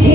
நீ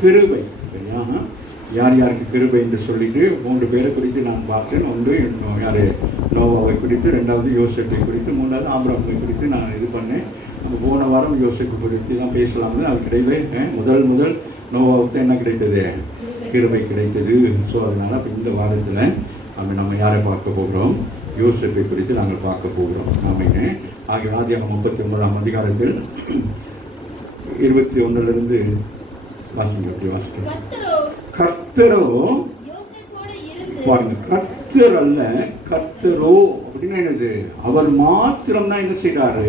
கிருபை. சரியா? யார் யாருக்கு கிருபை என்று சொல்லிட்டு 3 பேரை குறித்து நான் பார்த்தேன். ஒன்று யார், நோவாவை குறித்து, 2வது யோசேப்பை குறித்து, 3வது ஆபிரகாமை குறித்து நான் இது பண்ணேன். நம்ம போன வாரம் யோசேப்பு குறித்து தான் பேசலாம்னு. அதுக்கிடையிலே முதல் நோவாவுக்கு என்ன கிடைத்தது? கிருபை கிடைத்தது. ஸோ அதனால் இப்போ இந்த வாரத்தில் நம்ம யாரை பார்க்க போகிறோம்? யோசேப்பை குறித்து நாங்கள் பார்க்க போகிறோம். ஆமைங்க. ஆகிய ஆதியாகமம் 39ஆம் அதிகாரத்தில் 21 வாசிங்க. அப்படி வாசிக்க. கர்த்தரோ பாருங்க, கர்த்தர் அல்ல, கர்த்தரோ அப்படின்னா என்னது? அவர் மாத்திரம்தான் என்ன செய்கிறாரு?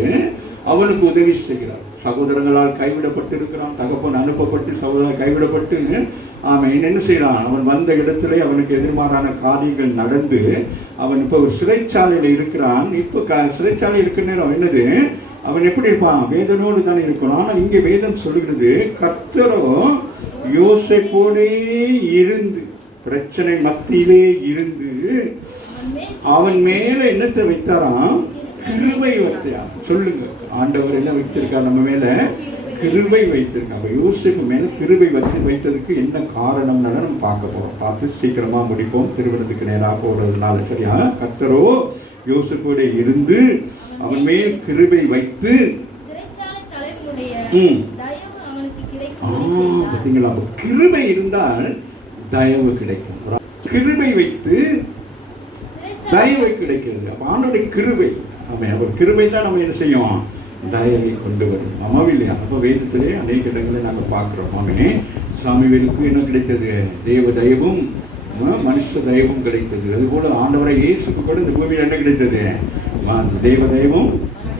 அவனுக்கு உதவி செய்கிறார். சகோதரங்களால் கைவிடப்பட்டு இருக்கிறான், தகப்பன் அனுப்பப்பட்டு சகோதரர் கைவிடப்பட்டு அவன் என்ன செய்யறான்? அவன் வந்த இடத்துல அவனுக்கு எதிர்மாறான காரியங்கள் நடந்து அவன் இப்போ ஒரு சிறைச்சாலையில் இருக்கிறான். இப்போ சிறைச்சாலை இருக்கிற நேரம் என்னது? அவன் எப்படி இருப்பான்? வேதனோடு தானே இருக்கிறான். ஆனால் இங்கே வேதம் சொல்லுகிறது, கர்த்தரோ யோசேப்போடே இருந்து, பிரச்சனை மத்தியிலே இருந்து அவன் மேல என்னத்தை வைத்தாராம்? கிருபை வைத்தார். சொல்லுங்க, ஆண்டவர் என்ன வைத்திருக்கார்? நம்ம மேல கிருபை வைத்திருக்காங்க. யோசேப்பு மேல கிருபை வைத்ததுக்கு என்ன காரணம்னால நம்ம பார்க்க போறோம். பார்த்து சீக்கிரமா முடிப்போம், திருமணத்துக்கு நேராக போறதுனால. சரியா? கர்த்தரோ யோசேப்போட இருந்து அவன் மேல் கிருபை வைத்து, பார்த்தீங்களா? கிருபை இருந்தால் தயவு கிடைக்கும். கிருபை வைத்து தயவு கிடைக்கிறது. அப்ப ஆண்டோடைய கிருபை, அவர் கிருபை தான் நம்ம என்ன செய்யும்? தயவை கொண்டு வரும். இல்லையா? அப்போ வேதத்திலே அநேக இடங்களை நாங்கள் பார்க்குறோம். ஆமே. சாமுவேலுக்கு என்ன கிடைத்தது? தேவ தயவும் மனுஷ தயவும் கிடைத்தது. அதுபோல ஆண்டவரை இயேசுக்கு கூட இந்த பூமியில் என்ன கிடைத்தது? தேவ தயவும்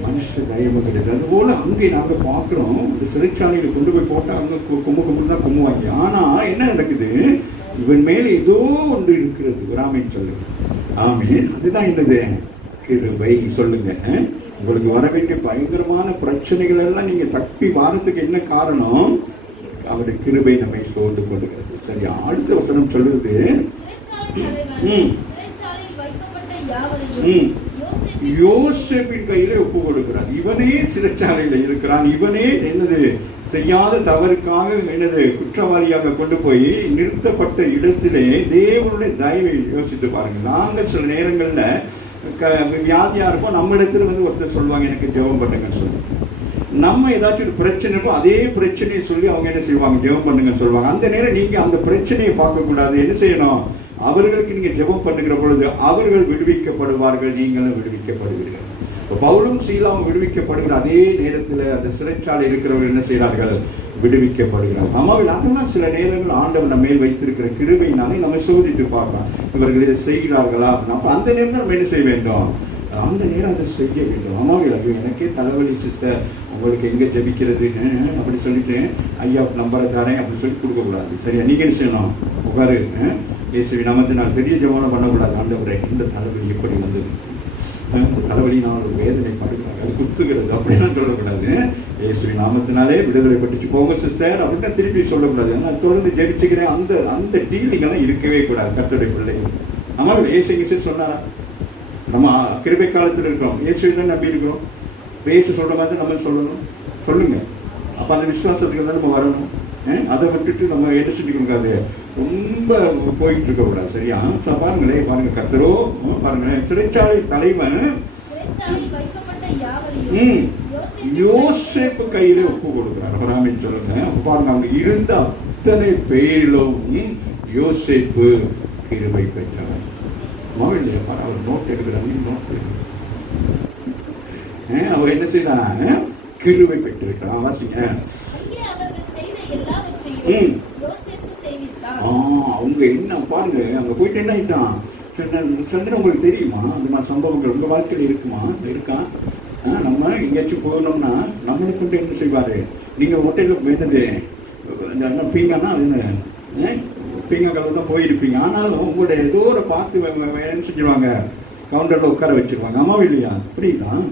மனுஷ தயவும் கிடைத்தது. அதுபோல அங்கே நாங்கள் பார்க்குறோம். இந்த சிறைச்சாலையில் கொண்டு போய் போட்டால் அங்கே கும்பு தான் கும்புவாங்க. ஆனால் என்ன நடக்குது? இவன் மேலே ஏதோ ஒன்று இருக்கிறது. வராமை சொல்லு. ஆமே. அதுதான் என்னது? கிருபை. சொல்லுங்க. உங்களுக்கு வர வேண்டிய பயங்கரமான பிரச்சனைகள் எல்லாம் நீங்க தப்பி வாரத்துக்கு என்ன காரணம்? அவருடைய கிருபை நம்மை சூழ்ந்து கொள்கிறது. சரி, அடுத்த வசனம் சொல்லுது, யோசேப்பின் கையில ஒப்பு கொடுக்கிறார். இவனே சிறைச்சாலையில இருக்கிறான். இவனே என்னது செய்யாத தவறுக்காக என்னது குற்றவாளியாக கொண்டு போய் நிறுத்தப்பட்ட இடத்திலே தேவனுடைய தயவை யோசித்து பாருங்க. நாங்கள் சில நேரங்கள்ல வியாதியா இருப்போம். நம்ம இடத்துல ஒருத்தர் சொல்லுவாங்க, எனக்கு ஜெபம் பண்ணுங்கன்னு சொல்லி. நம்ம ஏதாச்சும் ஒரு பிரச்சனை இருக்கும், அதே பிரச்சனையை சொல்லி அவங்க என்ன செய்வாங்க? ஜெபம் பண்ணுங்கன்னு சொல்லுவாங்க. அந்த நேரம் நீங்க அந்த பிரச்சனையை பார்க்கக்கூடாது. என்ன செய்யணும்? அவர்களுக்கு நீங்க ஜெபம் பண்ணுகிற பொழுது அவர்கள் விடுவிக்கப்படுவார்கள், நீங்களும் விடுவிக்கப்படுவீர்கள். பவுலும் சீலாவும் விடுவிக்கப்படுகிற அதே நேரத்தில் அந்த சிறைச்சாலை இருக்கிறவர்கள் என்ன செய்கிறார்கள்? விடுவிக்கப்படுகிறார்கள். அம்மாவில் அதெல்லாம் சில நேரங்கள் ஆண்டவர் நம்ம மேல் வைத்திருக்கிற கிருபையினாலே நம்ம சோதித்து பார்க்கலாம், இவர்கள் இதை செய்கிறார்களா? அப்போ அந்த நேரம் தான் நம்ம என்ன செய்ய வேண்டும்? அந்த நேரம் அதை செய்ய வேண்டும். அம்மாவில் அது எனக்கே தலைவலி சிஸ்டர், உங்களுக்கு எங்கே ஜபிக்கிறது அப்படி சொல்லிட்டு ஐயா நம்பரை தரேன் அப்படின்னு சொல்லி கொடுக்கக்கூடாது. சரியா? நீங்கள் என்ன செய்யணும்? உட்காரு, இயேசுவின் நாமத்தை நான் பெரிய ஜெபம் பண்ணக்கூடாது. ஆண்டவரே, இந்த தலைவலி எப்படி வந்தது? தலைவலி நான் ஒரு வேதனை படுகிறாங்க, அது குத்துகிறது அப்படிலாம் சொல்லக்கூடாது. இயேசுவின் நாமத்தினாலே விடுதலை பட்டுச்சு போங்க சிஸ்டர் அப்படின்னா திருப்பி சொல்லக்கூடாது. நான் தொடர்ந்து ஜெபிச்சுக்கிறேன், அந்த டீலிங் எல்லாம் இருக்கவே கூடாது. கர்த்தருடைய பிள்ளை நம்ம இயேசு சொன்னாரா? நம்ம கிருபை காலத்தில் இருக்கிறோம், இயேசுவை தான் நம்பி இருக்கிறோம். இயேசு சொல்ற மாதிரி நம்ம சொல்லணும். சொல்லுங்க. அப்போ அந்த விசுவாசத்துக்கு தான் நம்ம வரணும். அதை விட்டுட்டு நம்ம என்ன செஞ்சுக்கூடாது, ரொம்ப போயிட்டு இருக்க கூடாது. சரியா? பாருங்களேன், பாருங்க, கர்த்தரோ பாருங்களேன், சிறைச்சாலை தலைவன் யோசேப்பு கையில ஒப்பு கொடுக்குறார். அபிரகாமின் சொல்லுங்க. அப்ப பாருங்க, அவங்க இருந்த அத்தனை பேரிலும் யோசேப்பு கிருபை பெற்றவர். இல்லையா? அவர் நோட் எடுக்கிறாங்க. அவர் என்ன செய்யறாங்க? கிருபை பெற்றிருக்கிறான். வாசிங்க. அவங்க என்ன பாருங்க, அங்க போயிட்டு என்ன ஆயிட்டான்? சந்திரன் உங்களுக்கு தெரியுமா? அந்த மாதிரி சம்பவங்கள் உங்க வாழ்க்கையில் இருக்குமா? இருக்கான். நம்ம எங்கேயாச்சும் போகணும்னா நம்மளை கொண்டு என்ன செய்வாரு? நீங்க ஹோட்டலில் என்னது பீங்கன்னா அது என்ன பீங்காக்கால தான் போயிருப்பீங்க. ஆனாலும் உங்களுடைய ஏதோ ஒரு பார்த்து என்ன செஞ்சிருவாங்க? கவுண்டரில் உட்கார வச்சிருவாங்க. அம்மாவும் இல்லையா? புரியுதான்?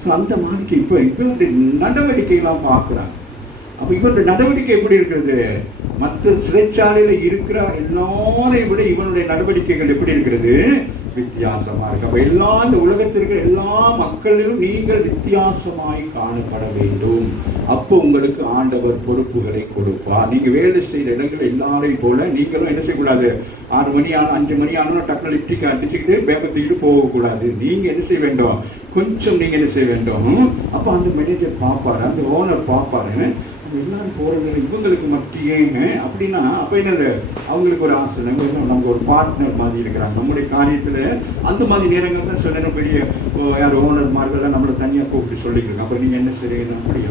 ஸோ அந்த மாதிரி இப்போ நடவடிக்கைகள்லாம் பார்க்குறாங்க. அப்போ இவனுடைய நடவடிக்கை எப்படி இருக்கிறது? மற்ற சிறைச்சாலையில் இருக்கிற எல்லாரையும் விட இவனுடைய நடவடிக்கைகள் எப்படி இருக்கிறது? வித்தியாசமா இருக்கு. அப்ப எல்லா இந்த உலகத்திற்கு எல்லா மக்களிலும் நீங்கள் வித்தியாசமாய் காணப்பட வேண்டும். அப்போ உங்களுக்கு ஆண்டவர் பொறுப்புகளை கொடுப்பார். நீங்க வேலை செய்கிற இடங்கள் எல்லாரையும் போல நீங்களும் என்ன செய்யக்கூடாது, 6 மணி ஆனா 5 மணி ஆனாலும் டக்குனு லிப்டிக் அடிச்சுக்கிட்டு பேப்பை தூக்கிட்டு போகக்கூடாது. நீங்க என்ன செய்ய வேண்டும், கொஞ்சம் நீங்க என்ன செய்ய வேண்டும். அப்ப அந்த மேனேஜர் பார்ப்பாரு, அந்த ஓனர் பார்ப்பாரு, எல்லாரும் போறது இவங்களுக்கு மத்தியே அப்படின்னா அப்ப என்னது, அவங்களுக்கு ஒரு ஆசை, நம்ம ஒரு பார்ட்னர் மாதிரி இருக்கிறாங்க நம்முடைய காரியத்துல. அந்த மாதிரி நேரங்கள் தான் சில நேரம் பெரிய யார் ஓனர்மார்கள் நம்மளை தனியா கூப்பிட்டு சொல்லிக்கிறாங்க. அப்புறம் நீங்க என்ன செய்யணும், அப்படியா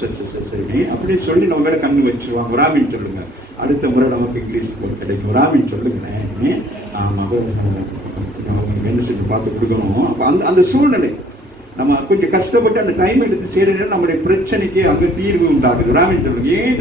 சரி அப்படி சொல்லி நம்ம மேல கண்ணு வச்சிருவாங்க. ஒரு ஆமீன் சொல்லுங்க. அடுத்த முறை நமக்கு இங்கிலீஷ் கிடைக்கும். ஒரு ஆமீன் சொல்லுங்க. ஆமா, என்ன செஞ்சு பார்த்து கொடுக்கணும். அந்த அந்த சூழ்நிலை நம்ம கொஞ்சம் கஷ்டப்பட்டு அந்த டைம் எடுத்து செய்யறது நம்மளுடைய பிரச்சனைக்கு அங்கே தீர்வு உண்டாகுது. ராமின் சொல்லுங்க. ஏன்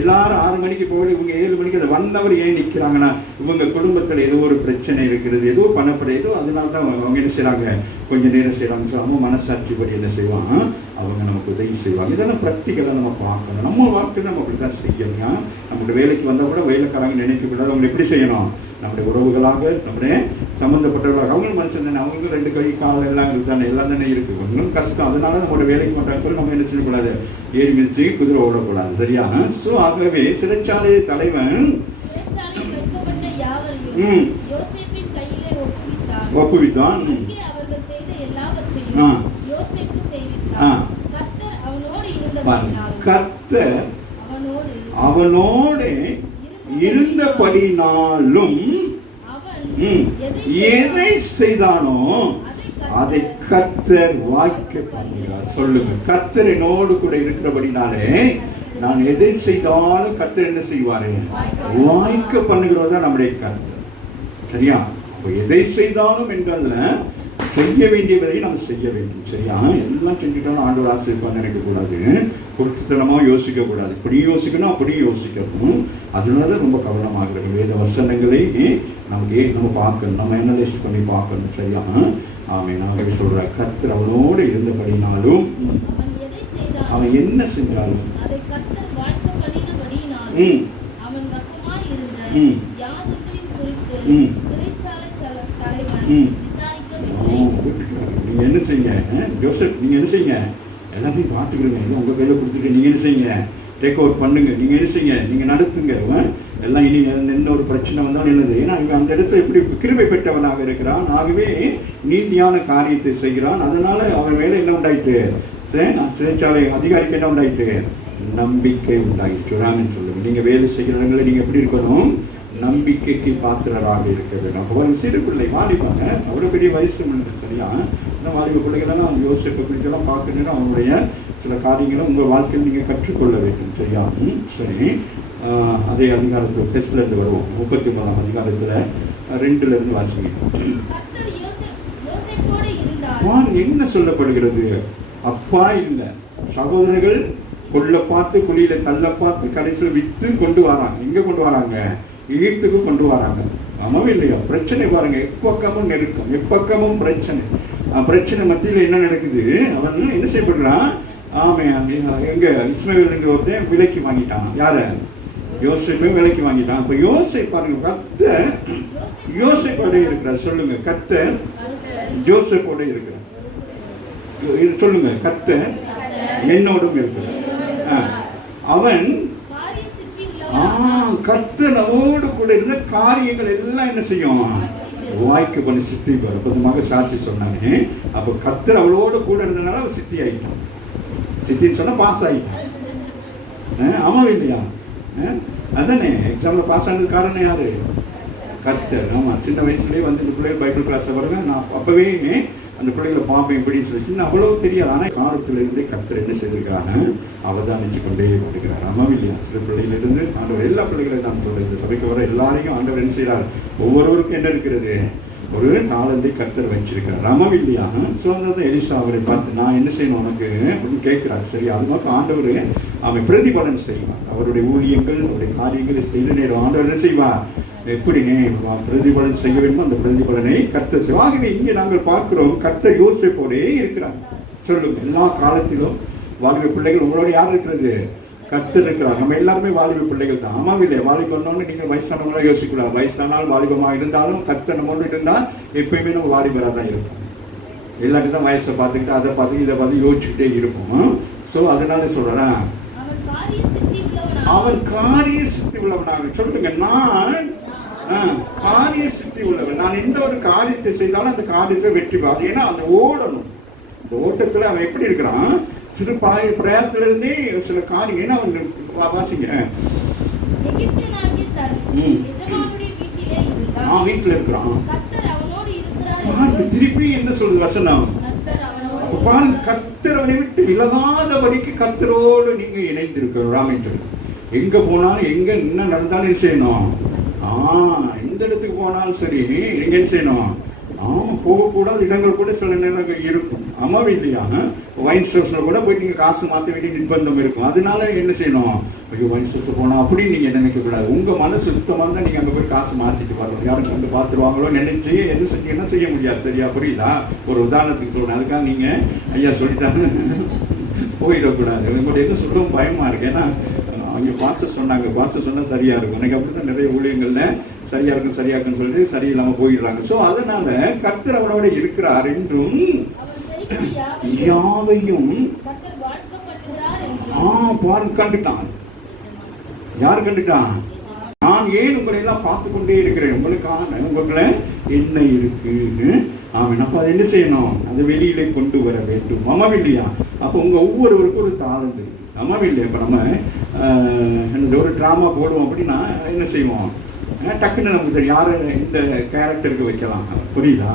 எல்லாரும் 6 மணிக்கு போய் இவங்க 7 மணிக்கு அதை 1 hour ஏன் நிற்கிறாங்கன்னா, இவங்க குடும்பத்தில் ஏதோ ஒரு பிரச்சனை இருக்கிறது, ஏதோ பண்ணப்பட, ஏதோ அதனால தான் அவங்க என்ன செய்யறாங்க, கொஞ்சம் நேரம் செய்யறாங்க. அவங்க மனசாட்சிப்படி என்ன செய்வாங்க, அவங்க நமக்கு உதவி செய்வாங்க. இதெல்லாம் ப்ராக்டிக்கலாக நம்ம பார்க்கணும். நம்ம வாழ்க்கையில் நம்ம அப்படி தான் செய்யணுங்க. நம்மளுடைய வேலைக்கு வந்தால் கூட வேலைக்காரங்க நினைக்கக்கூடாது. அவங்க எப்படி செய்யணும், நம்முடைய உறவுகளாக, நம்முடைய சம்மந்தப்பட்டவர்களாக. அவங்களும் மனுஷன் தானே, அவங்களும் 2 கை கால் எல்லாம் தானே, எல்லாம் தானே இருக்கு. ஒன்றும் கஷ்டம். அதனால நம்மளோட வேலைக்கு பண்ணுறாங்க நம்ம என்ன செய்யக்கூடாது, ஏறி மிதிச்சு குதிரை ஓடக்கூடாது. சரியா? ஸோ ஆகவே சிறைச்சாலை தலைவன் ஒப்புவித்தான். கர்த்தர் அவனோடு இருந்தபடினாலும் எதை செய்தானோ அதை கர்த்தர் வாய்க்க பண்ணுகிறார். சொல்லுங்க, கர்த்தர் என்னோடு கூட இருக்கிறபடினாலே நான் எதை செய்தாலும் கர்த்தர் என்ன செய்வாரு, வாய்க்க பண்ணுகிறதா நம்முடைய கர்த்தர். சரியா? எதை செய்தாலும் என்றால் செய்ய வேண்டியதை நாம் செய்ய வேண்டும். சரியா? எல்லாம் செஞ்சுட்டாலும் ஆண்டவர் ஆசீர்வாதம் நினைக்கக்கூடாது, குருத்தனமாக யோசிக்கக்கூடாது. இப்படி யோசிக்கணும், அப்படி யோசிக்கணும். அதனால ரொம்ப கவனமாக இருக்கும். வேத வசனங்களை நம்ம பார்க்கணும், நம்ம அனலைஸ் பண்ணி பார்க்கணும். சரியா? ஆமென். ஆகவே சொல்ற, கர்த்தர் அவனோடு இருந்தபடினாலும் அவன் என்ன செஞ்சாலும் நீங்க என்ன செய்யுங்க ஜோசப், நீங்க என்ன செய்யுங்க, எல்லாத்தையும் பார்த்துக்கிறீங்க, உங்க கையில கொடுத்துட்டு நீங்க என்ன செய்யுங்க, டேக் ஓவர் பண்ணுங்க. நீங்க என்ன செய்யுங்க, நீங்க நடத்துங்க. எல்லாம் இனி என்ன ஒரு பிரச்சனை வந்தாலும் என்னது, ஏன்னா இவன் அந்த இடத்துல எப்படி கிருபை பெற்றவனாக இருக்கிறான். ஆகவே நீதியான காரியத்தை செய்கிறான். அதனால அவன் மேல என்ன உண்டாயிட்டு, சிறைச்சாலை அதிகாரிக்கு என்ன உண்டாயிட்டு, நம்பிக்கை உண்டாயிட்டு. சொல்லுங்க, நீங்க வேலை செய்கிற இடங்களில் நீங்க எப்படி இருக்கணும், நம்பிக்கைக்கு பாத்திரராக இருக்க வேண்டும். அப்போ சிறு பிள்ளை வாலிபாங்க, அவ்வளோ பெரிய வயசு இல்லை. சரியா? இந்த வாலிப பிள்ளைகளெல்லாம் அவங்க யோசிப்பை பிடிக்கலாம் பார்க்கணுன்னா அவங்களுடைய சில காரியங்களும் உங்கள் வாழ்க்கையில் நீங்கள் கற்றுக்கொள்ள வேண்டும். சரியா? சரி, அதே அதிகாரத்தில் ஃபெஸ்ட்லேருந்து வருவோம். 33ஆம் அதிகாரத்தில் 2லேருந்து வாசிங்க. என்ன சொல்லப்படுகிறது, அப்பா இல்லை, சகோதரர்கள் கொள்ள பார்த்து குழியில தள்ள பார்த்து கடைசியில் விற்று கொண்டு வராங்க. எங்கே கொண்டு வராங்க, எகிப்துக்கு கொண்டு வராங்க. ஆமாவே இல்லையா? பிரச்சனை பாருங்க, எப்பக்கமும் நெருக்கம், எப்பக்கமும் பிரச்சனை. பிரச்சனை மத்தியில் என்ன நடக்குது, அவன் என்ன செய்யப்படுறான், எங்க இஸ்மாயில் ஒருத்தன் விலைக்கு வாங்கிட்டான். யார, யோசேப்பை விலைக்கு வாங்கிட்டான். அப்ப யோசேப் பாருங்க, கர்த்தர் யோசேப்போட இருக்கிறார். சொல்லுங்க, கர்த்தர் யோசேப்போட இருக்கிறார். சொல்லுங்க, கர்த்தர் என்னோடும் இருக்கிறார். அவன் கர்த்தர் நம்மோடு கூட இருந்த காரியங்கள் எல்லாம் என்ன செய்யும், வாய்க்கு பண்ணி சித்தி பரப்பதுமாக சாட்சி சொன்னானே. அப்ப கர்த்தர் அவளோட கூட இருந்ததுனால அவள் சித்தி ஆயிட்டான். சித்தின்னு சொன்னா பாஸ் ஆயிட்டான். ஆமா இல்லையா? அதானே எக்ஸாம்ல பாஸ் ஆனது காரணம் யாரு, கர்த்தர். ஆமா, சின்ன வயசுலயே வந்து இந்த பிள்ளைகள் பைபிள் கிளாஸ்ல வருங்க. நான் அப்பவே அந்த பிள்ளைகளை பார்ப்பேன் இப்படின்னு சொல்லி சின்ன அவ்வளவு தெரியாது. ஆனால் காலத்திலிருந்தே கர்த்தர் என்ன செய்திருக்கிறாங்க, அவதானிச்சு கொண்டே கொடுக்கிறார். ஆமாம் இல்லையா? சில பிள்ளைகளிலிருந்து ஆண்டவர் எல்லா பிள்ளைகளையும் தான் சொல்ற, இந்த சபைக்கு வர எல்லாரையும் ஆண்டவர் என்ன செய்கிறார், ஒவ்வொருவருக்கும் என்ன இருக்கிறது, ஒரு தாளந்தை கர்த்தர் வச்சிருக்கிறார். ஆமாம் இல்லையா? சொன்னதான் எலிசா அவரை பார்த்து, நான் என்ன செய்யணும் உனக்கு அப்படின்னு கேட்கிறார். சரி, அது மாதிரி ஆண்டவர் அவன் பிரதிபலன் செய்வார். அவருடைய ஊழியங்கள், அவருடைய காரியங்களை செய்த நேரம் ஆண்டவர் என்ன செய்வார், எப்படிங்க பிரதிபலன் செய்ய வேண்டுமோ அந்த பிரதிபலனை கர்த்தர் செய்வார். ஆகவே இங்கே நாங்கள் பார்க்கிறோம், கர்த்தர் யோசேப்போடே இருக்கிறார். சொல்லுங்க, எல்லா காலத்திலும் வாழ்க்கை பிள்ளைகள் உங்களோட யார் இருக்கிறது, கர்த்தர் இருக்கிறார். நம்ம எல்லாருமே வாலிப பிள்ளைகள் தான். ஆமாம் இல்லையா? வாலிபம் வந்தோன்னு நீங்கள் வயசானவங்களா யோசிக்கூடாது. வயசானால் வாலிபமாக இருந்தாலும் கர்த்தர் நம்மளோட இருந்தால் எப்பயுமே நம்ம வாலிபராக தான் இருப்போம். எல்லாத்தையும் தான் வயசை பார்த்துக்கிட்டு அதை பார்த்து இதை பார்த்து யோசிச்சுக்கிட்டே இருப்போம். ஸோ அதனால சொல்கிறேன், அவன் காரிய சித்தி உள்ளவனாக. சொல்லுங்க, நான் காரிய சித்தி உள்ளவன். நான் எந்த ஒரு காரியத்தை செய்தாலும் அந்த காரியத்தை வெற்றி பெறும். அது ஏன்னா அந்த ஓடணும். இந்த ஓட்டத்தில் அவன் எப்படி இருக்கிறான்? சிறு பிரயத்திலிருந்தே சில காரியம். ஏன்னா அவன் வாசிங்க, வீட்டில் இருக்கிறான். திருப்பி என்ன சொல்லுது வசனம்? கர்த்தர் அவனை விட்டு விலகாதபடிக்கு கர்த்தரோடு நீங்க இணைந்திருக்கிறோம். எங்க போனாலும் எங்க என்ன நடந்தாலும் என்ன செய்யணும்? எந்த இடத்துக்கு போனாலும் சரி எங்க என்ன செய்யணும்? போகக்கூடாத இடங்கள் கூட சில நேரங்கள் இருக்கும். அம்மாவும் இல்லையா? வைன் ஸ்டோர்ஸ்ல கூட போயிட்டு நீங்க காசு மாற்ற வேண்டிய நிர்பந்தம் இருக்கும். அதனால என்ன செய்யணும்? ஐயோ, வைன் ஸ்டோர்ஸ் போனோம் அப்படின்னு நீங்க நினைக்க கூடாது. உங்க மனசு சுத்தமாக தான் நீங்க அங்க போய் காசு மாத்திட்டு வரணும். யாரும் வந்து பார்த்துருவாங்களோ நினைச்சு என்ன செஞ்சீங்கன்னா செய்ய முடியாது. சரியா? புரியுதா? ஒரு உதாரணத்துக்கு சொல்றேன். அதுக்காக நீங்க ஐயா சொல்லிட்டாங்க போயிடக்கூடாது. உங்களுடைய எது சொல்லவும் பயமா இருக்கு. ஏன்னா அவங்க பாஸ்டர் சொன்னாங்க, பாஸ்டர் சொன்னா சரியா இருக்கும். எனக்கு அப்படிதான் நிறைய ஊழியங்கள்ல சரியா இருக்கும் சரியா இருக்குன்னு சொல்லிட்டு சரியில்லாம போயிடுறாங்க. ஸோ அதனால கர்த்தர் அவனோட இருக்கிறார் என்றும் யாவையும் கண்டுட்டான். யார் கண்டுட்டான்? நான் ஏன் உங்களை எல்லாம் பார்த்து கொண்டே இருக்கிறேன், உங்களுக்கான உங்களை என்ன இருக்குன்னு. அவன் அப்ப அதை என்ன செய்யணும்? அதை வெளியிலே கொண்டு வர வேண்டும். ஆமாம் இல்லையா? அப்போ உங்க ஒவ்வொருவருக்கும் ஒரு தாழ்ந்து. ஆமாம் இல்லையா? இப்போ நம்ம ஒரு ட்ராமா போடுவோம் அப்படின்னா என்ன செய்வோம்? டக்குன்னு நமக்கு தெரியும் யாரு இந்த கேரக்டருக்கு வைக்கலாம். புரியுதா?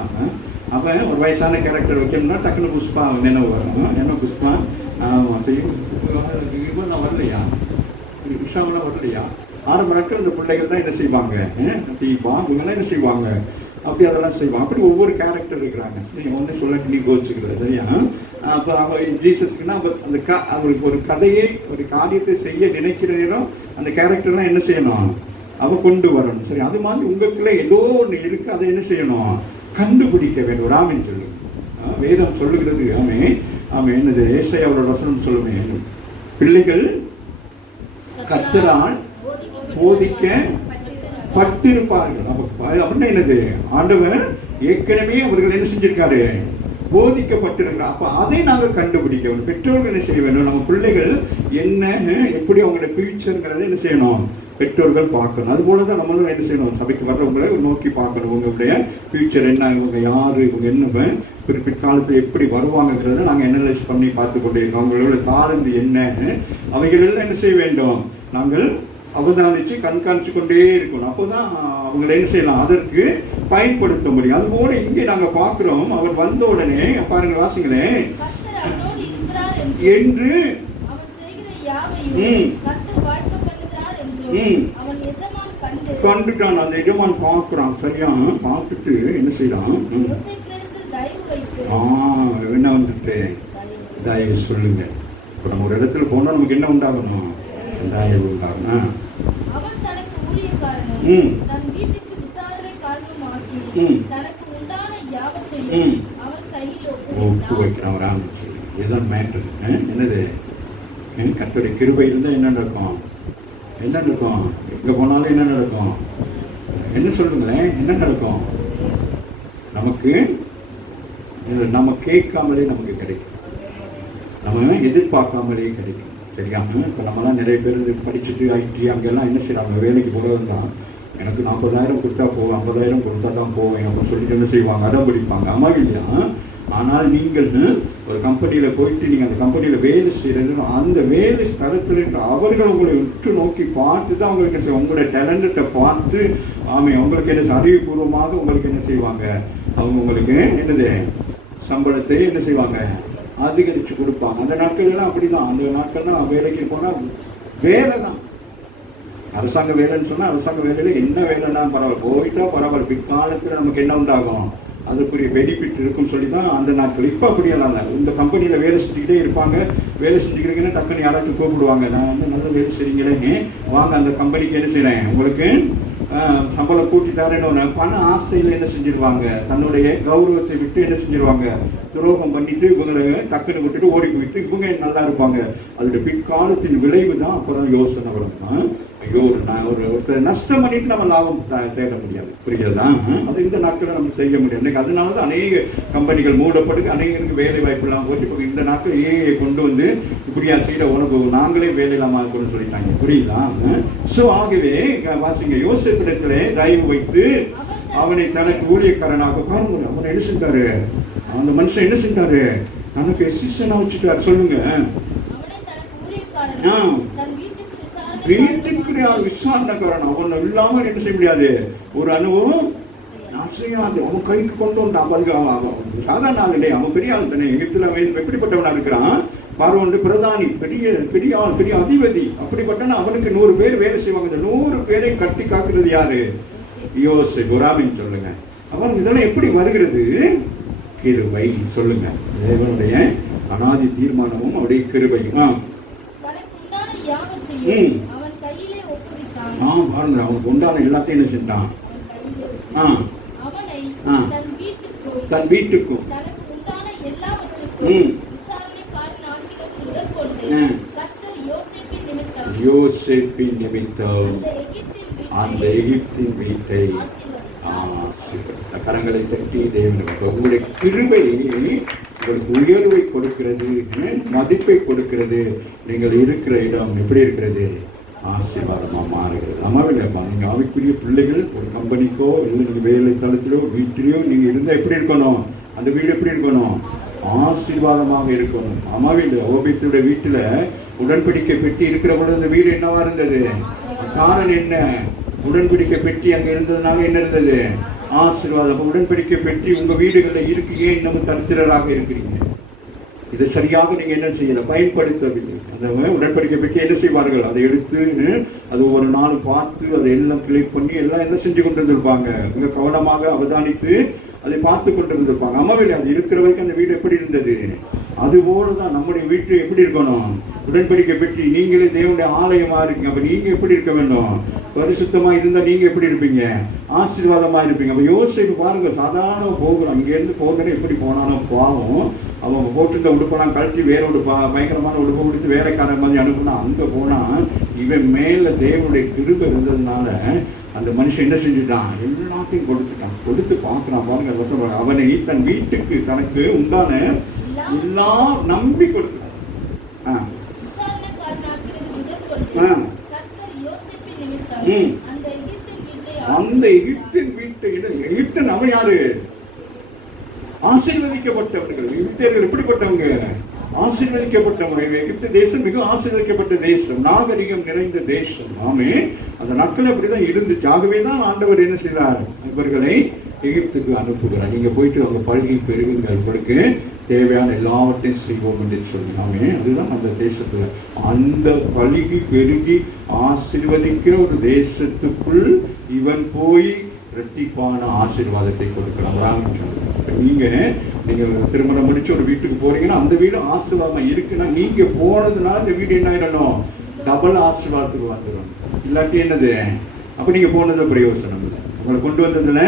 அப்போ ஒரு வயசான கேரக்டர் வைக்கணும்னா டக்குன்னு புஷ்பா நினைவு வரும். என்ன புஷ்பா? ஆமாம் செய்யும். இவன் வரலையா? விஷாமெல்லாம் வரலையா? ஆரம்ப நாட்கள் இந்த பிள்ளைகள் தான் என்ன செய்வாங்க? தீபா இவங்கெல்லாம் என்ன செய்வாங்க? அப்படி அதெல்லாம் செய்வாங்க. அப்படி ஒவ்வொரு கேரக்டர் இருக்கிறாங்க. நீங்கள் ஒன்று சொல்ல நீ கோச்சுக்கிறது சரியா? அப்போ அவன் ஜீசஸ்க்குன்னா அந்த அவங்களுக்கு ஒரு கதையை ஒரு காரியத்தை செய்ய நினைக்கிற நேரம் அந்த கேரக்டர்லாம் என்ன செய்யணும்? அவ கொண்டு வரணும். சரி, அது மாதிரி உங்களுக்குள்ள ஏதோ ஒன்று இருக்கு, அதை என்ன செய்யணும்? கண்டுபிடிக்க வேண்டும். ராமன் சொல்லு, வேதம் சொல்லுகிறது. ஆமே என்னது? ஏசாயாவோட வசனம் சொல்லுமே, பிள்ளைகள் கர்த்தரால் போதிக்கப்பட்டிருப்பார்கள். அப்படின்னா என்னது? ஆண்டவர் ஏற்கனவே அவர்கள் என்ன செஞ்சிருக்காரு? போதிக்கப்பட்டிருக்கிறார். அப்ப அதை நாங்கள் கண்டுபிடிக்க வேண்டும். பெற்றோர்கள் என்ன செய்ய வேண்டும்? நம்ம பிள்ளைகள் என்ன எப்படி அவங்களோட ஃபியூச்சருங்கிறத என்ன செய்யணும்? பெற்றோர்கள் பார்க்கணும். அதுபோலதான் நம்மளும் என்ன செய்யணும்? சபைக்கு வர்றவங்களை நோக்கி பார்க்கணும். உங்களுடைய ஃபியூச்சர் என்ன, இவங்க யாரு, இவங்க என்ன பிற்காலத்தில் எப்படி வருவாங்கிறத நாங்கள் அனலைஸ் பண்ணி பார்த்து கொண்டே இருக்கோம். அவங்களோட தாழ்ந்து என்ன, அவைகள் எல்லாம் என்ன செய்ய வேண்டும்? நாங்கள் அவதானிச்சு கண்காணிச்சு கொண்டே இருக்கணும். அப்போதான் அவங்களை என்ன செய்யலாம்? அதற்கு பயன்படுத்த முடியும். அதுபோல இங்கே நாங்க பார்க்கிறோம். அவர் வந்த உடனே பாருங்க, வாசிங்களேன், என்று கண்டுட்டான். அந்த எஜமான் பார்க்கிறான். சரியா? பார்த்துட்டு என்ன செய்யறான்? என்ன வந்துட்டு தயவு சொல்லுங்க. இப்போ நம்ம ஒரு இடத்துல போனா நமக்கு என்ன உண்டாகணும்? தயவு உண்டாகணும். ஒப்பு வைக்கிறான். இதுதான் மேட்டர். என்னது? கர்த்தருடைய கிருபை இருந்தால் என்ன நடக்கும்? என்ன நடக்கும்? எங்கே போனாலும் என்ன நடக்கும்? என்ன சொல்லுங்களேன்? என்ன நடக்கும்? நமக்கு நம்ம கேட்காமலே நமக்கு கிடைக்கும். நம்ம எதிர்பார்க்காமலே கிடைக்கும். சரியாம இப்போ நம்மலாம் நிறைய பேர் படிச்சுட்டு ஐடி அங்கெல்லாம் என்ன செய்யறாங்க? வேலைக்கு போகிறது தான். எனக்கு 40,000 கொடுத்தா போவேன், 50,000 கொடுத்தா தான் போவேன் அப்படின்னு சொல்லிட்டு என்ன செய்வாங்க? அடம் பிடிப்பாங்க. அம்மா இல்லையா? ஆனால் நீங்கள் ஒரு கம்பெனியில் போயிட்டு நீங்கள் அந்த கம்பெனியில் வேலை செய்கிறது, அந்த வேலை ஸ்தலத்தில் அவர்கள் உங்களை உற்று நோக்கி பார்த்து தான் உங்களுக்கு என்ன செய்வாங்க? உங்களுடைய டேலண்ட்டை பார்த்து உங்களுக்கு என்ன அறிவுபூர்வமாக உங்களுக்கு என்ன செய்வாங்க? அவங்க உங்களுக்கு என்னது சம்பளத்தை என்ன செய்வாங்க? அதிகரித்து கொடுப்பாங்க. அந்த நாட்கள்லாம் அப்படிதான். அந்த நாட்கள்லாம் வேலைக்கு போனால் வேலை தான். அரசாங்க வேலைன்னு சொன்னால் அரசாங்க வேலையில் என்ன வேலைன்னா பரவாயில்ல, போயிட்டா பரவாயில்ல. பிற்காலத்தில் நமக்கு என்ன உண்டாகும்? அதுக்குரிய பெனிஃபிட் இருக்குன்னு சொல்லி தான் அந்த நாட்கள். இப்போ அப்படியெல்லாம் இல்லை. இந்த கம்பெனியில் வேலை செஞ்சுக்கிட்டே இருப்பாங்க. வேலை செஞ்சுக்கிறீங்கன்னா டக்குன்னு யாராச்சும் கூப்பிடுவாங்க, நான் நல்ல வேலை செய்றீங்களே, வாங்க அந்த கம்பெனிக்கு என்ன செய்கிறேன், உங்களுக்கு சம்பளம் கூட்டி தரேன்னு பண ஆசையில் என்ன செஞ்சிருவாங்க, தன்னுடைய கௌரவத்தை விட்டு என்ன செஞ்சிருவாங்க, துரோகம் பண்ணிட்டு இவங்களை டக்குன்னு விட்டுட்டு ஓடி போயிட்டு இவங்க நல்லா இருப்பாங்க. அதோட பிற்காலத்தின் விளைவு தான் அப்புறம் யோசனை வரும். ஐயோ, நான் ஒருத்தர் நஷ்டம் பண்ணிட்டு நம்ம லாபம் தேட முடியாது, புரியுதா? அது இந்த நாட்களில் நம்ம செய்ய முடியாது. இன்னைக்கு அதனால தான் அநேக கம்பெனிகள் மூடப்படுது, அநேகருக்கு வேலை வாய்ப்பு இல்லாமல் போட்டு இப்போ இந்த நாட்கள் ஏஐ கொண்டு வந்து இப்படியா செய்யற உனக்கு நாங்களே வேலை இல்லாமல் இருக்கும்னு சொல்லிட்டாங்க, புரியுதா? ஸோ ஆகவே வாசிங்க, யோசேப்பிடத்திலே தயவு வைத்து அவனை தனக்கு ஊழியக்காரனாக பாருங்க. அவனை என்ன செஞ்சாரு, அந்த மனுஷன் என்ன செஞ்சாரு, நமக்கு அசிஸ்டன்டா வச்சுட்டாரு. சொல்லுங்க, வீட்டுக்கு விசாரணைக்காரன் அவனை இல்லாமல் என்ன செய்ய முடியாது, ஒரு அனுபவம் செய்யாது. அவன் கைக்கு கொண்டு வந்தான். சாதாரண ஆள் இல்லையா, அவன் பெரிய ஆள் தானே. எகிப்துல எப்படிப்பட்டவனா இருக்கிறான், பார்வோன் பிரதானி, பெரிய பெரிய ஆள், பெரிய அதிபதி. அப்படிப்பட்டனா அவனுக்கு 100 பேர் வேலை செய்வாங்க. இந்த 100 பேரை கட்டி காக்குறது யாரு, யோசேப்பு. குராமின் சொல்லுங்க. அவன் இதெல்லாம் எப்படி வருகிறது, கிருபை. சொல்லுங்க, தேவனுடைய அனாதி தீர்மானமும் அவருடைய கிருபையும். அவனுக்கு உண்டான எல்லாத்தையும் என்ன செஞ்சான், தன் வீட்டுக்கும் யோசேப்பின் நிமித்தம் அந்த எகிப்தின் வீட்டை கரங்களை தட்டி தேவனுக்கு உங்களுடைய கிருபை உங்களுக்கு உயர்வை கொடுக்கிறது, மதிப்பை கொடுக்கிறது. நீங்கள் இருக்கிற இடம் எப்படி இருக்கிறது, ஆசீர்வாதமாக மாறுகிறது. அம்மாவில்லப்பா, நீங்கள் ஆவிக்குரிய பிள்ளைகள் ஒரு கம்பெனிக்கோ இல்லை நீங்கள் வேலை தளத்திலோ வீட்டிலையோ நீங்கள் இருந்தால் எப்படி இருக்கணும், அந்த வீடு எப்படி இருக்கணும், ஆசீர்வாதமாக இருக்கணும். அம்மாவில் ஓபியத்துடைய வீட்டில் உடன்படிக்கை பெட்டி இருக்கிற பொழுது அந்த வீடு என்னவா இருந்தது, காரணம் என்ன, உடன்படிக்கை பெட்டி அங்கே இருந்ததுனால என்ன இருந்தது, ஆசீர்வாதம். உடன்படிக்கை பெட்டி உங்கள் வீடுகளில் இருக்கு, ஏன் இன்னமும் தரித்திரராக இருக்கிறீங்க, இதை சரியாக நீங்கள் என்ன செய்யணும், பயன்படுத்தவில்லை. அந்த உடன்படிக்கை பெட்டி என்ன செய்வார்கள், அதை எடுத்து அது ஒரு நாள் பார்த்து அதை எல்லாம் கிளிக் பண்ணி எல்லாம் என்ன செஞ்சு கொண்டு வந்திருப்பாங்க, மிக கவனமாக அவதானித்து அதை பார்த்து கொண்டு வந்திருப்பாங்க. அம்மாவில் அது இருக்கிற வரைக்கும் அந்த வீடு எப்படி இருந்தது, அதுபோல தான் நம்முடைய வீட்டு எப்படி இருக்கணும், உடன்படிக்கை பெட்டி. நீங்களே தேவனுடைய ஆலயமா இருக்கீங்க, அப்ப நீங்க எப்படி இருக்க வேண்டும், பரிசுத்தமா இருந்தா நீங்க எப்படி இருப்பீங்க, ஆசீர்வாதமா இருப்பீங்க. அப்ப யோசிப்பு பாருங்க, சாதாரண போகிறோம், இங்கேருந்து போகிறேன்னு எப்படி போனாலும் பாவம், அவங்க போட்டிருந்த உடுப்பெல்லாம் கழட்டி வேற ஒரு பயங்கரமான உடுப்பை கொடுத்து வேலைக்காரன் மாதிரி அனுப்புனா, அங்க போனா இவன் மேல தேவனுடைய கிருபை இருந்ததுனால அந்த மனுஷன் என்ன செஞ்சுட்டான், எல்லாத்தையும் கொடுத்து பார்க்கிறான். பாருங்க, அவனை தன் வீட்டுக்கு தனக்கு உண்டான எல்லாம் நம்பி கொடுக்கிறான். அந்த எகிப்தின் வீட்டை, எகிப்தின் அவன் யாரு, ஆசீர்வதிக்கப்பட்டவர்கள். எகிப்தியர்கள் எப்படிப்பட்டவங்க, ஆசீர்வதிக்கப்பட்டவங்க. எகிப்து தேசம் மிக ஆசீர்வதிக்கப்பட்ட தேசம், நாகரிகம் நிறைந்த தேசம். ஆமே, அந்த நாட்கள் அப்படிதான் இருந்துச்சு. ஆகவே தான் ஆண்டவர் என்ன செய்தார், இவர்களை எகிப்துக்கு அனுப்புகிறார். நீங்க போயிட்டு அவங்க பழகி பெருகுங்கள், உங்களுக்கு தேவையான எல்லாவற்றையும் செய்வோம் என்று சொன்னாமே. அதுதான் அந்த தேசத்துல அந்த பழகி பெருகி ஆசீர்வதிக்கிற ஒரு தேசத்துக்குள் இவன் போய் இரட்டிப்பான ஆசீர்வாதத்தை கொடுக்கலாம். நீங்க திருமணம் முடிச்சு ஒரு வீட்டுக்கு போறீங்கன்னா அந்த வீடு ஆசீர்வாதமா இருக்குன்னா, நீங்க போனதுனால அந்த வீடு என்ன ஆயிடணும், டபுள் ஆசீர்வாதத்துக்கு வந்துடும். இல்லாட்டி என்னது, அப்ப நீங்க போனதுல பிரயோசனம் இல்லை, உங்களை கொண்டு வந்ததுல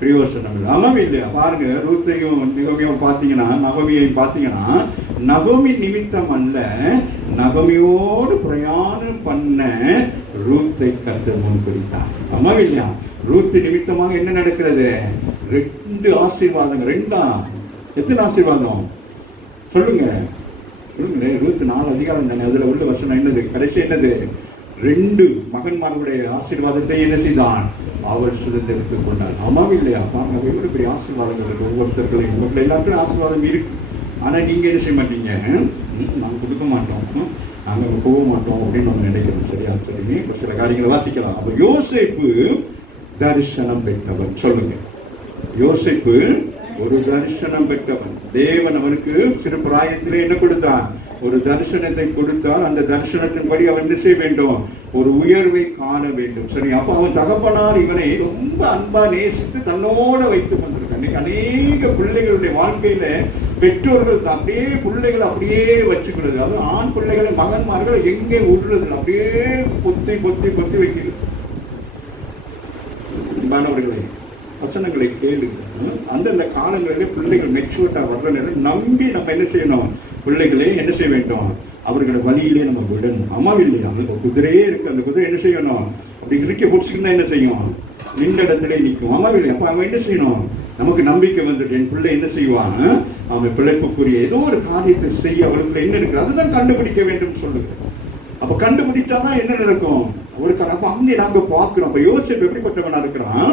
பிரயோசனம் இல்லை. ஆமாம் இல்லையா? பாருங்க, ரூத்தையும் நகோமியும் பார்த்தீங்கன்னா, நகோமியையும் பார்த்தீங்கன்னா, நகோமி நிமித்தம் அல்ல, நகோமியோடு பிரயாணம் பண்ண ரூத்தை கர்த்தர் முன்குறித்தார். ஆமாம் இல்லையா? ரூத்து நிமித்தமாக என்ன நடக்கிறது, 2 ஆசீர்வாதங்கள். 2 எத்தனை ஆசீர்வாதம் சொல்லுங்க, சொல்லுங்க. ரூத்து 4 அதிகாரம் தானே, அதுல உள்ள வசனம் என்னது, கடைசி என்னது, 2 மகன்மார்களுடைய ஆசீர்வாதத்தை என்ன செய்தான், அவர் சுதந்திரத்துக் கொண்டார். ஆமாம் இல்லையா? பாருங்க, எவ்வளவு பெரிய ஆசீர்வாதங்கள் இருக்கு ஒவ்வொருத்தர்களையும். உங்களுக்கு எல்லாருக்கும் ஆசீர்வாதம் இருக்கு, ஆனா நீங்க என்ன செய்ய மாட்டீங்க, நாங்கள் கொடுக்க மாட்டோம், நாங்கள் போக மாட்டோம் அப்படின்னு நம்ம நினைக்கிறோம். சரியா? சரி, சில காரியங்களை வாசிக்கலாம். அப்ப யோசேப்பு தரிசனம் பெற்றவன். சொல்லுங்க, யோசேப்பு ஒரு தரிசனம் பெற்றவன். தேவன் அவனுக்கு சிறு பிராயத்திலே என்ன கொடுத்தான், ஒரு தரிசனத்தை கொடுத்தால் அந்த தரிசனத்தின்படி அவன் என்ன செய்ய வேண்டும், ஒரு உயர்வை காண வேண்டும். சரி, அப்ப அவன் தகப்பனார் இவனை ரொம்ப அன்பா நேசித்து தன்னோட வைத்து வந்திருக்கான். இன்னைக்கு அநேக பிள்ளைகளுடைய வாழ்க்கையில பெற்றோர்கள் அப்படியே பிள்ளைகளை அப்படியே வச்சுக்கிறது, அதுவும் ஆண் பிள்ளைகளை மகன்மார்களை எங்கே விடுறது, அப்படியே பொத்தி பொத்தி பொத்தி வைக்கிறது. அன்பானவர்களை வசனங்களை கேளுங்க. அந்தந்த காலங்களிலே பிள்ளைகள் மெச்சூர்டா வர்ற நேரம் நம்பி நம்ம என்ன செய்யணும், பிள்ளைகளே என்ன செய்ய வேண்டும், அவர்களை வழியிலே நம்ம விடணும். அம்மாவில்லையா, அந்த குதிரையே இருக்கு, அந்த குதிரை என்ன செய்யணும், அப்படி இருக்க பிடிச்சிக்கிட்டு என்ன செய்யும், நின்ற இடத்துல நிற்கும். அம்மாவில்லை, அப்போ அவன் என்ன செய்யணும், நமக்கு நம்பிக்கை வந்துட்டு என் பிள்ளை என்ன செய்வான், அவன் பிழைப்புக்குரிய ஏதோ ஒரு காரியத்தை செய்ய அவளுக்குள்ள என்ன இருக்கு அதுதான் கண்டுபிடிக்க வேண்டும் சொல்லுங்க. அப்ப கண்டுபிடிச்சாதான் என்ன நடக்கும் அவருக்கு. அப்ப அங்கே நாங்க பார்க்கிறோம். அப்ப யோசேப்பு எப்படிப்பட்டவனா இருக்கிறான்,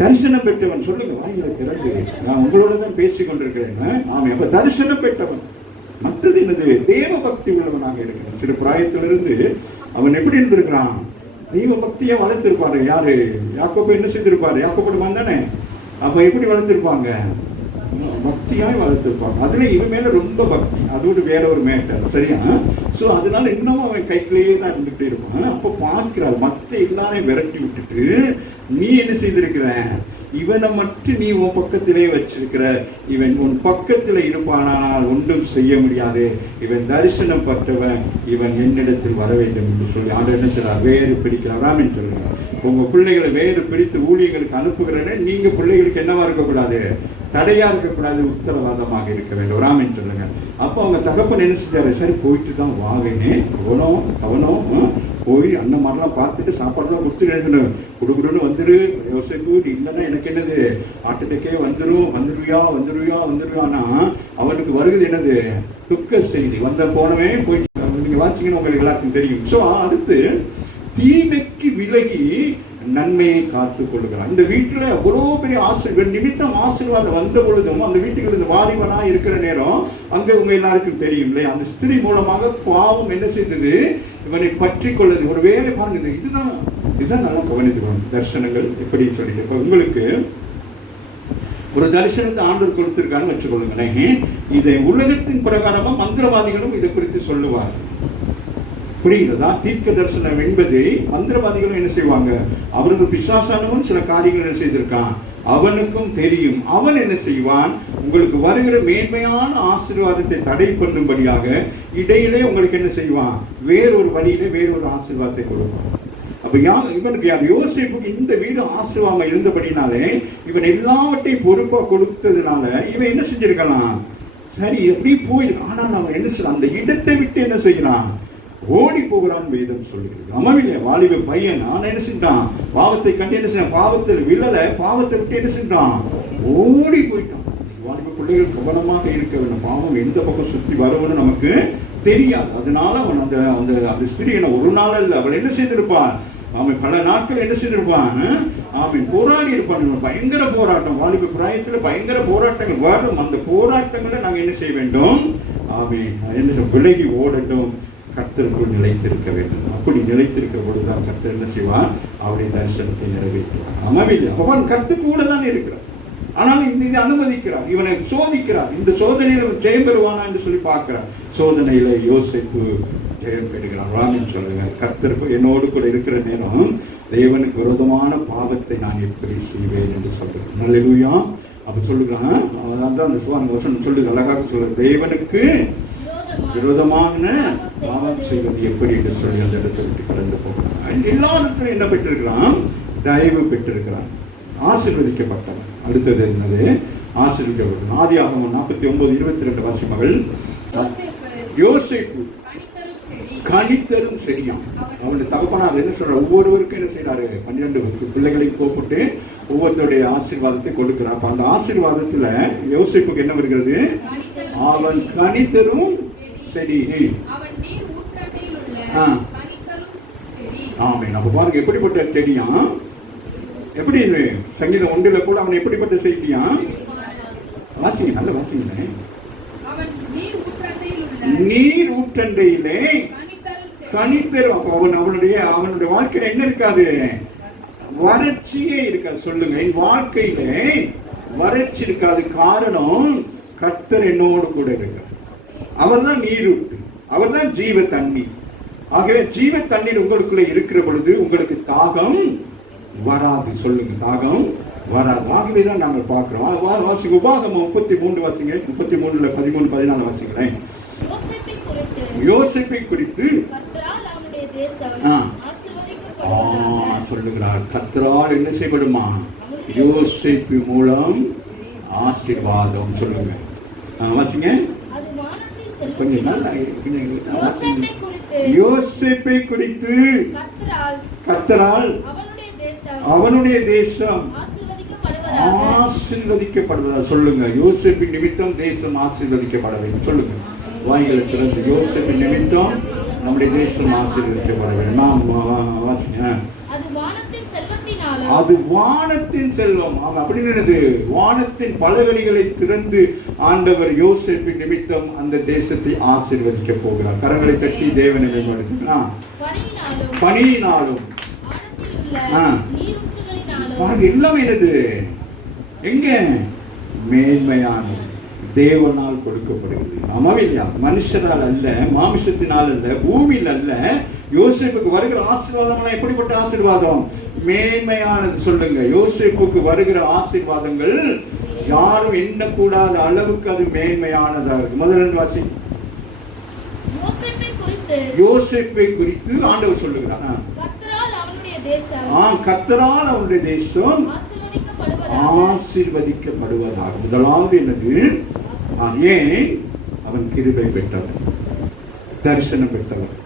தரிசனம் பெற்றவன். சொல்லுங்க, வாய்களை திறந்து, நான் உங்களோட தான் பேசிக் கொண்டிருக்கிறேன். ஆமா, அப்ப தரிசனம் பெற்றவன். மற்றது என்னது, தேவ பக்தி உள்ளவனாக இருக்கிறான். சிறு பிராயத்திலிருந்து அவன் எப்படி இருந்திருக்கிறான், தெய்வ பக்தியை வளர்த்திருப்பாரு. யாரு, யாக்கோபு என்ன செய்திருப்பாரு, யாக்கோபு தானே. அப்ப எப்படி வளர்த்திருப்பாங்க, பக்தியாய் வளர்த்திருப்பாங்க. அதுல இவன் மேல ரொம்ப பக்தி, அதோடு வேற ஒரு மேட்டர், சரியா. சோ அதனால இன்னமும் அவன் கைக்குள்ளேயே தான் இருந்துகிட்டே இருப்பான். அப்ப பார்க்கிறாள், மத்த எல்லாரையும் விரட்டி விட்டுட்டு நீ என்ன செய்திருக்கிற, இவனை மட்டும் நீ உன் பக்கத்திலே வச்சிருக்கிற, இவன் உன் பக்கத்துல இருப்பானால் ஒன்றும் செய்ய முடியாது, இவன் தரிசனம் பட்டவன், இவன் என்னிடத்தில் வர வேண்டும் என்று சொல்லி ஆண்டவர் என்ன செய்றார், வேறு பிரிக்கிறாராம் என்று சொல்லுங்க. உங்க பிள்ளைகளை வேறு பிரித்து ஊழியர்களுக்கு அனுப்புகிறேன்னு நீங்க பிள்ளைகளுக்கு என்னவா இருக்கக்கூடாது, தடையா இருக்கக்கூடாது, உத்தரவாதமாக இருக்க வேண்டும் ராமன் சொல்லுங்க. அப்ப அவங்க தகப்பன் என்ன செஞ்சாரு, சரி போயிட்டு தான் வாங்கினே, கவனம் போய் அண்ணன் மாதிரிலாம் பார்த்துட்டு சாப்பாடுலாம் கொடுத்துட்டு எழுதணும், குடுக்குடுன்னு வந்துரு யோசிப்பு, இல்லைன்னா எனக்கு என்னது ஆட்டுக்கே வந்துருவியானா அவனுக்கு வருகிறது என்னது, துக்க செய்தி. வந்த போனவே போயிட்டு நீங்க வாட்சிங்கன்னு உங்களுக்கு எல்லாருக்கும் தெரியும். ஸோ அடுத்து தீமைக்கு விலகி நன்மையை காத்துக் கொள்கிறான். இந்த வீட்டுல அவ்வளோ பெரிய ஆசீர்வாதம் நிமித்தம் ஆசீர்வாதம் வந்த பொழுதும் அந்த வீட்டுக்கு இந்த வாலிபனா இருக்கிற நேரம் அங்க உங்க எல்லாருக்கும் தெரியும் இல்லையா, அந்த ஸ்திரீ மூலமாக பாவம் என்ன செய்தது, இவனை பற்றி கொள்ளது. ஒரு வேலை பண்ணுது. இதுதான் நல்லா கவனித்துக்கணும், தரிசனங்கள் எப்படி சொல்லிட்டு. இப்ப உங்களுக்கு ஒரு தரிசனத்தை ஆண்டவர் கொடுத்திருக்கான்னு வச்சுக்கொள்ளுங்களேன். இதை உலகத்தின் பிரகாரமா மந்திரவாதிகளும் இதை குறித்து சொல்லுவார். புரிகிறதா? தீர்க்க தரிசனம் என்பதை மந்திரவாதிகளும் என்ன செய்வாங்க, அவருக்கு பிசாசானவன் சில காரியங்கள் என்ன செய்திருக்கான், அவனுக்கும் தெரியும். அவன் என்ன செய்வான், உங்களுக்கு வருகிற மேன்மையான ஆசீர்வாதத்தை தடை பண்ணும்படியாக இடையிலே உங்களுக்கு என்ன செய்வான், வேறொரு வழியிலே வேறொரு ஆசீர்வாதத்தை கொடுப்பான். அப்ப இவனுக்கு யார், யோசேப்புக்கு இந்த வீடு ஆசீர்வாதம் இருந்தபடினாலே இவன் எல்லாவற்றையும் பொறுப்பா கொடுத்ததுனால இவன் என்ன செஞ்சிருக்கலாம், சரி எப்படி போயிருக்கான். ஆனால் அவன் என்ன செய்யறான், அந்த இடத்தை விட்டு என்ன செய்யறான், ஓடி போகிறான் வேதம் சொல்லுகிறது. அமவில்லை, வாலிப பையன் நான் என்ன செஞ்சான், பாவத்தை கண்டு என்ன செய்ய, பாவத்தில் விழல, பாவத்தை விட்டு என்ன செஞ்சான், ஓடி போயிட்டான். வாலிப பிள்ளைகள் கவனமாக இருக்க வேண்டும். பாவம் எந்த பக்கம் சுத்தி வரும்னு நமக்கு தெரியாது. அதனால அவன் அந்த ஸ்திரீனை ஒரு நாள் இல்லை, அவள் என்ன செய்திருப்பான், அவன் பல நாட்கள் என்ன செய்திருப்பான், அவன் போராடி இருப்பான். பயங்கர போராட்டம், வாலிப பிராயத்தில் பயங்கர போராட்டங்கள் வரும். அந்த போராட்டங்களை நாங்கள் என்ன செய்ய வேண்டும், அவன் என்ன விலகி ஓடட்டும், கர்த்தருக்குள் நிலைத்திருக்க வேண்டும். அப்படி நிலைத்திருக்க பொழுதுதான் கர்த்தர் என்ன செய்வான், அவருடைய தரிசனத்தை நிறைவேற்றுவார். அமவில்லை, அவன் கர்த்தர் கூட தான் இருக்கிறார். ஆனால் இதை அனுமதிக்கிறார், இவனை சோதிக்கிறார். இந்த சோதனையில ஜெயம் பெறுவானா என்று சொல்லி பார்க்கிறார். சோதனையில யோசேப்பு ஜெயம் பெறுகிறான். ராமன் சொல்லுங்க, கர்த்தருக்கு என்னோடு கூட இருக்கிற நேரம் தேவனுக்கு விரோதமான பாவத்தை நான் எப்படி செய்வேன் என்று சொல்றேன். நல்லேலூயா. அப்ப சொல்லுகிறான், அதான் அந்த வசனம் சொல்லுது, அழகாக சொல்லுது, தேவனுக்கு விரோதமான பாவம் செய்வது எப்படி என்று சொல்லி அந்த இடத்தை விட்டு கடந்து போகிறான். எல்லாருக்கும் என்ன பெற்றிருக்கிறான், தயவு பெற்றிருக்கிறான், ஆசீர்வதிக்கப்பட்டவன். அடுத்தது என்னது, ஆசீர்வதிக்கப்பட்டவன். ஆதியாகமம் 49:22 வாசிமகள். யோசேப்பு கனித்தரும் செடியான். அவனுடைய தகப்பனார் என்ன சொல்ற, ஒவ்வொருவருக்கும் என்ன செய்யறாரு, 12 பிள்ளைகளை கூப்பிட்டு ஒவ்வொருத்தருடைய ஆசீர்வாதத்தை கொடுக்கிறார். அப்ப அந்த ஆசீர்வாதத்துல யோசேப்புக்கு என்ன வருகிறது, அவன் கனித்தரும் செடி. ஆமென். அப்ப பாருங்க எப்படிப்பட்ட செடியா, எப்படி சங்கீதம் 1 கூட அவன் எப்படிப்பட்ட செய்தியா, வாசிங்க, நல்ல வாசிங்க. நீர் ஊற்றண்டையிலே கனித்தரும். அப்ப அவனுடைய வாழ்க்கையில என்ன இருக்காது, வறட்சியே இருக்காது. சொல்லுங்க, என் வாழ்க்கையில வறட்சி இருக்காது. காரணம், கர்த்தர் என்னோடு கூட இருக்கிறார். அவர் தான் நீரூற்று, அவர் தான் ஜீவ தண்ணீர். ஆகவே ஜீவ தண்ணீர் உங்களுக்குள்ள இருக்கிற பொழுது உங்களுக்கு தாகம் வராது. சொல்லுங்க, தாகம் வராது. ஆகவே தான் நாங்கள் பார்க்கிறோம். வாசிங்க, உபாகமம் 33 வாசிங்க. 33 13 14 வாசிக்கிறேன். யோசேப்பை குறித்து சொல்லுகிறார். கர்த்தரால் என்ன செய்யப்படுமா? யோசேப்பு மூலம் ஆசீர்வாதம். சொல்லுங்க, வாசிங்க கொஞ்சம் நாள். யோசேப்பை குறித்து கர்த்தரால் அவனுடைய தேசம் ஆசீர்வதிக்கப்படுவதா? சொல்லுங்க, யோசேப்பின் நிமித்தம் தேசம் ஆசீர்வதிக்கப்பட வேண்டும். சொல்லுங்க, வாய்களை திறந்து, யோசேப்பின் நிமித்தம் நம்முடைய தேசம் ஆசீர்வதிக்கப்பட வேண்டும். நாம் வாசிங்க. அது வானத்தின் செல்வம். அப்படின்னு வானத்தின் பலவழிகளை திறந்து ஆண்டவர் யோசேப்பின் நிமித்தம் அந்த தேசத்தை ஆசீர்வதிக்க போகிறார். கரங்களை தட்டி தேவனை மேம்படுத்தினா பணியினாலும் எல்லாம் என்னது? எங்க? மேன்மையான தேவனால் கொடுக்கப்படுகிறது. ஆமாவில்லையா? மனுஷனால் அல்ல, மாமிசத்தினால் அல்ல, பூமியில் அல்ல. யோசேப்புக்கு வருகிற ஆசீர்வாதம் எப்படிப்பட்ட ஆசீர்வாதம்? மேன்மையானது. சொல்லுங்க, யோசேப்புக்கு வருகிற ஆசீர்வாதங்கள் யாரும் எண்ணக்கூடாத அளவுக்கு அது மேன்மையானதா இருக்கு. முதல் வாசி. யோசேப்பை குறித்து ஆண்டவர் சொல்லுகிறார், கர்த்தரால் அவனுடைய தேசம் ஆசீர்வதிக்கப்படுவதாக. முதலாவது என்னது? ஏன்? அவன் கிருபை பெற்றவன், தரிசனம் பெற்றவன்.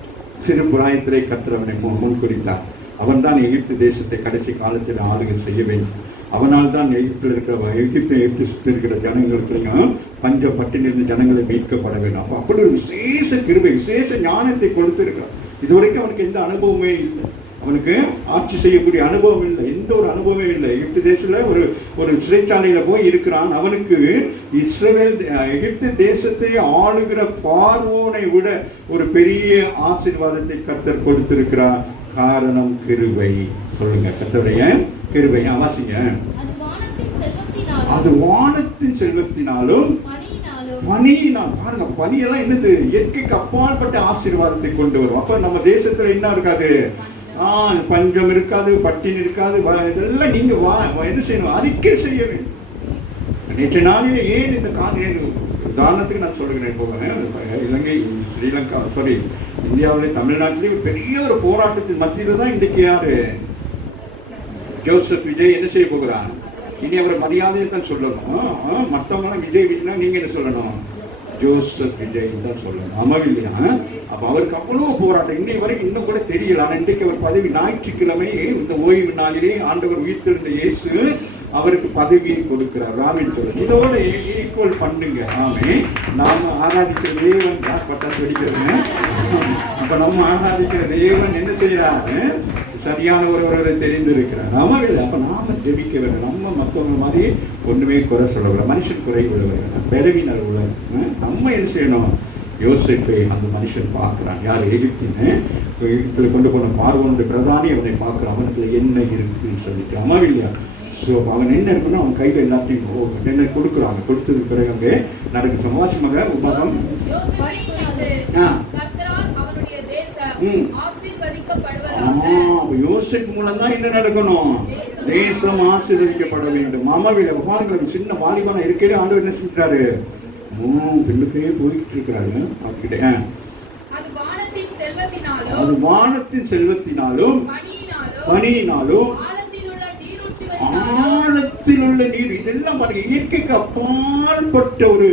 சிறு பிராயத்திலே கர்த்தர் அவனை முன்குறித்தார். அவன் தான் எகிப்து தேசத்தை கடைசி காலத்தில் ஆளுகை செய்ய வேண்டும். அவனால் தான் எகிப்தில் எகிப்து சுற்றி இருக்கிற ஜனங்களுக்கையும் பஞ்ச பட்டினிலிருந்து ஜனங்களை மீட்கப்பட வேண்டும். அப்போ அப்படி ஒரு விசேஷ கிருபை, விசேஷ ஞானத்தை கொடுத்திருக்கிறான். இதுவரைக்கும் அவனுக்கு எந்த அனுபவமே இல்லை. அவனுக்கு ஆட்சி செய்யக்கூடிய அனுபவம் இல்லை, எந்த ஒரு அனுபவமே இல்லை. எகிப்து தேசத்துல ஒரு சிறைச்சாலையில போய் இருக்கிறான். அவனுக்கு இஸ்ரவேல் எகிப்து தேசத்தை ஆளுகிற பார்வோனை விட ஒரு பெரிய ஆசீர்வாதத்தை கர்த்தர் கொடுத்திருக்கிறார். காரணம் கிருபை. சொல்லுங்க, கர்த்தருடைய கிருபை. வாசிங்க. அது வானத்தின் செல்வத்தினாலும் பணியினால். பாருங்க, பணியெல்லாம் என்னது? இயற்கைக்கு அப்பாற்பட்ட ஆசீர்வாதத்தை கொண்டு வரும். அப்ப நம்ம தேசத்துல என்ன இருக்காது? பஞ்சம் இருக்காது, பட்டினி இருக்காது. இதெல்லாம் நீங்க என்ன செய்யணும்? அறிக்கை செய்ய வேண்டும். நேற்று நாளிலே ஏன் இந்த உதாரணத்துக்கு நான் சொல்லுகிறேன். போகிறேன், இலங்கை, ஸ்ரீலங்கா, சாரி இந்தியாவிலே, தமிழ்நாட்டிலே பெரிய ஒரு போராட்டத்தின் மத்தியில தான் இன்றைக்கு யாரு? ஜோசப் விஜய் என்ன செய்ய போகிறான்? இனி அவரை மரியாதையை தான் சொல்லணும். மற்றவங்களாம் விஜய் விஜய்னா நீங்க என்ன சொல்லணும்? ஜோசப் விஜய் தான் சொல்லணும். ஆமாம் இல்லையா? அப்ப அவருக்கு அவ்வளவு போராட்டம் இன்னை வரைக்கும் இன்னும் கூட தெரியல. ஆனால் இன்றைக்கு அவர் பதவி, ஞாயிற்றுக்கிழமை இந்த ஓய்வு நாளிலே ஆண்டவர் உயிர்த்தெழுந்த இயேசு அவருக்கு பதவியை கொடுக்கிறார். ராமின் சொல்ல இதோட ஈக்குவல் பண்ணுங்க. ஆமே, நாம ஆராதிக்கிற தேவன் பட்டாசு வெடிக்கிறதுங்க. அப்ப நம்ம ஆராதிக்கிற தேவன் என்ன செய்யறாரு? சரியான ஒருவரை தெரிந்திருக்கிறார். ஆமா இல்லை? அப்ப நாம ஜெபிக்க வேண்டும். நம்ம மற்றவங்க மாதிரி ஒண்ணுமே குறை சொல்ல, மனுஷன் குறை உள்ளவர், பிறவினர் உள்ளவர். நம்ம என்ன செய்யணும்? யோசேப்பை அந்த மனுஷன் பார்க்கிறான். யார்? எகிப்தில் கொண்டு போன பார்வோனுடைய பிரதானி அவனை பார்க்கிறான். அவனுக்கு என்ன இருக்குன்னு சொல்லிட்டு. ஆமா இல்லையா? ஸோ அவன் என்ன இருக்குன்னா அவன் கையில் எல்லாத்தையும் என்ன கொடுக்குறாங்க. கொடுத்ததுக்கு பிறகு அங்கே நடக்கு சமாசமாக உபகம். யோசேப்பு மூலம் தான் என்ன நடக்கணும்? தேசம் ஆசீர்வதிக்கப்பட வேண்டும். மாமாவில பாருங்க, சின்ன வாலிபான இருக்கிற ஆண்டவர் என்ன செஞ்சாரு? பிள்ளைக்கே போயிட்டு இருக்கிறாரு. அவர்கிட்ட அது வானத்தின் செல்வத்தினாலும் பணியினாலும் ஆழத்தில் உள்ள நீர். இதெல்லாம் பாருங்க, இயற்கைக்கு அப்பாற்பட்ட ஒரு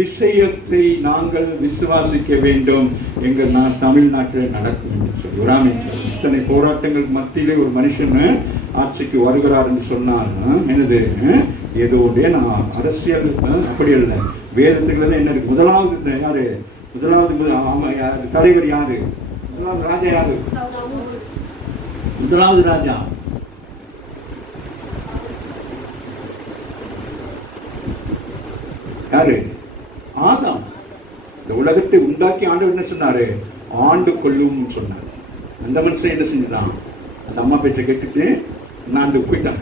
விஷயத்தை நாங்கள் விசுவாசிக்க வேண்டும். எங்கள் தமிழ்நாட்டில் நடக்கும் என்று சொல்லி இத்தனை போராட்டங்களுக்கு மத்தியிலே ஒரு மனுஷன் ஆட்சிக்கு வருகிறார் என்று சொன்னார். என்னது? ஏதோ நான் அரசியல் அப்படி அல்ல. வேதத்துக்குள்ள தான் என்ன இருக்கு? முதலாவது யாரு? முதலாவது தலைவர் யாரு? முதலாவது ராஜா யாரு? முதலாவது ராஜா யாரு? ஆதாம். இந்த உலகத்தை உண்டாக்கி ஆண்டவர் என்ன சொன்னாரு? ஆண்டு கொள்ளும் சொன்னார். அந்த மனுஷன் என்ன செஞ்சுதான்? அந்த அம்மா பேச்சை கேட்டுட்டு ஆண்டு போயிட்டான்.